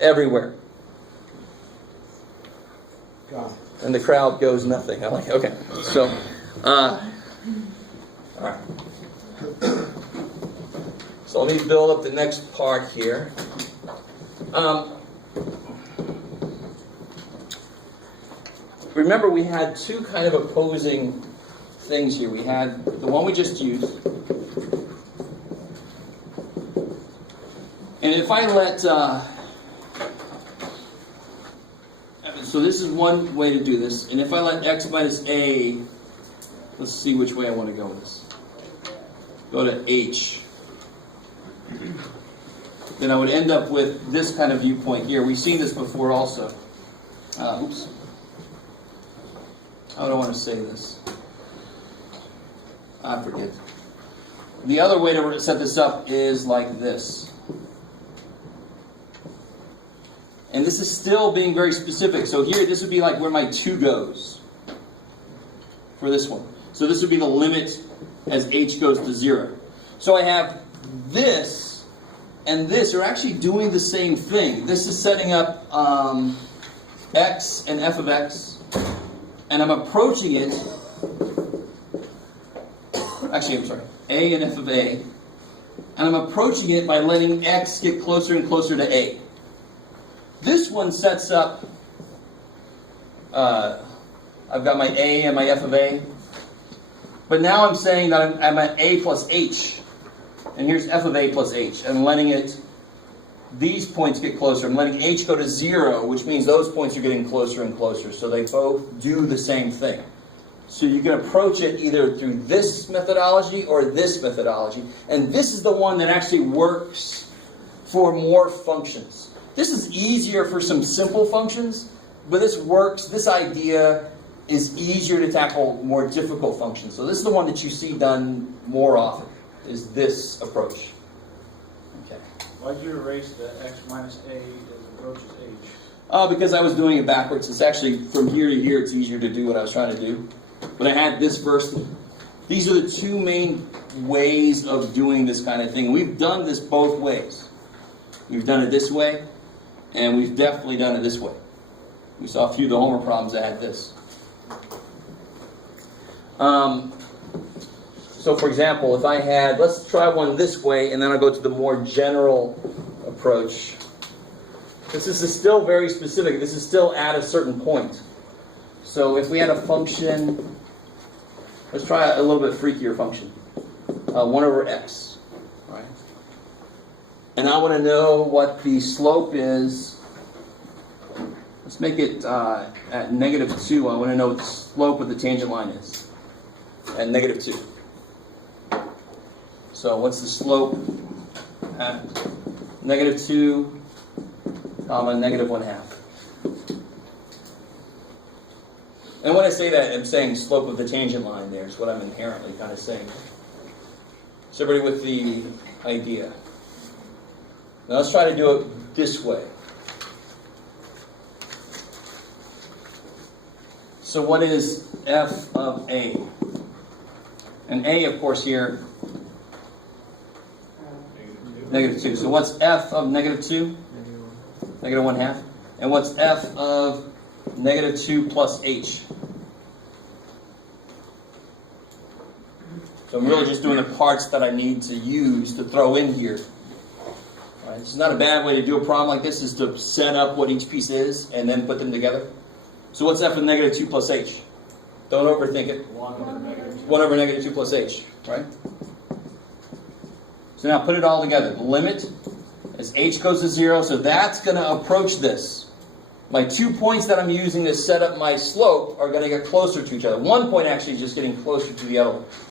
everywhere. God. And the crowd goes nothing. I like it. Okay. So, all right. So let me build up the next part here. Remember, we had two kind of opposing things here. We had the one we just used. And if I let... so this is one way to do this. And if I let x minus a... Let's see which way I want to go with this. Go to h. Then I would end up with this kind of viewpoint here. We've seen this before also. Oops. How do I want to say this? I forget. The other way to set this up is like this. And this is still being very specific. So here, this would be like where my 2 goes for this one. So this would be the limit as h goes to 0. So I have this and this are actually doing the same thing. This is setting up x and f of x. And I'm approaching it, actually, I'm sorry, a and f of a. And I'm approaching it by letting x get closer and closer to a. This one sets up, I've got my a and my f of a. But now I'm saying that I'm at a plus h. And here's f of a plus h. And I'm letting these points get closer. I'm letting h go to 0, which means those points are getting closer and closer. So they both do the same thing. So you can approach it either through this methodology or this methodology. And this is the one that actually works for more functions. This is easier for some simple functions. but this works. This idea is easier to tackle more difficult functions. So this is the one that you see done more often, is this approach. Okay. Why'd you erase the x minus a as approaches h? Because I was doing it backwards. It's actually, from here to here, it's easier to do what I was trying to do. But I had this first. These are the two main ways of doing this kind of thing. We've done this both ways. We've done it this way, and we've definitely done it this way. We saw a few of the Homer problems that had this. So for example, if I had, let's try one this way, and then I'll go to the more general approach. This is still very specific. This is still at a certain point. So if we had a function, let's try a little bit freakier function. 1 over x. Right? And I want to know what the slope is. Let's make it at -2. I want to know what the slope of the tangent line is at -2. So what's the slope at -2, comma, -1/2? And when I say that, I'm saying slope of the tangent line there is what I'm inherently kind of saying. Is everybody with the idea? Now let's try to do it this way. So what is f of a? And a, of course, here, -2. So what's f of -2? -1/2. And what's f of -2 plus h? So I'm really just doing the parts that I need to use to throw in here. All right, this is not a bad way to do a problem like this, is to set up what each piece is and then put them together. So what's f of -2 plus h? Don't overthink it. 1 over negative 2. 1 over -2 plus h, right? So now put it all together. The limit as h goes to 0, so that's going to approach this. My 2 points that I'm using to set up my slope are going to get closer to each other. 1 point actually is just getting closer to the other one.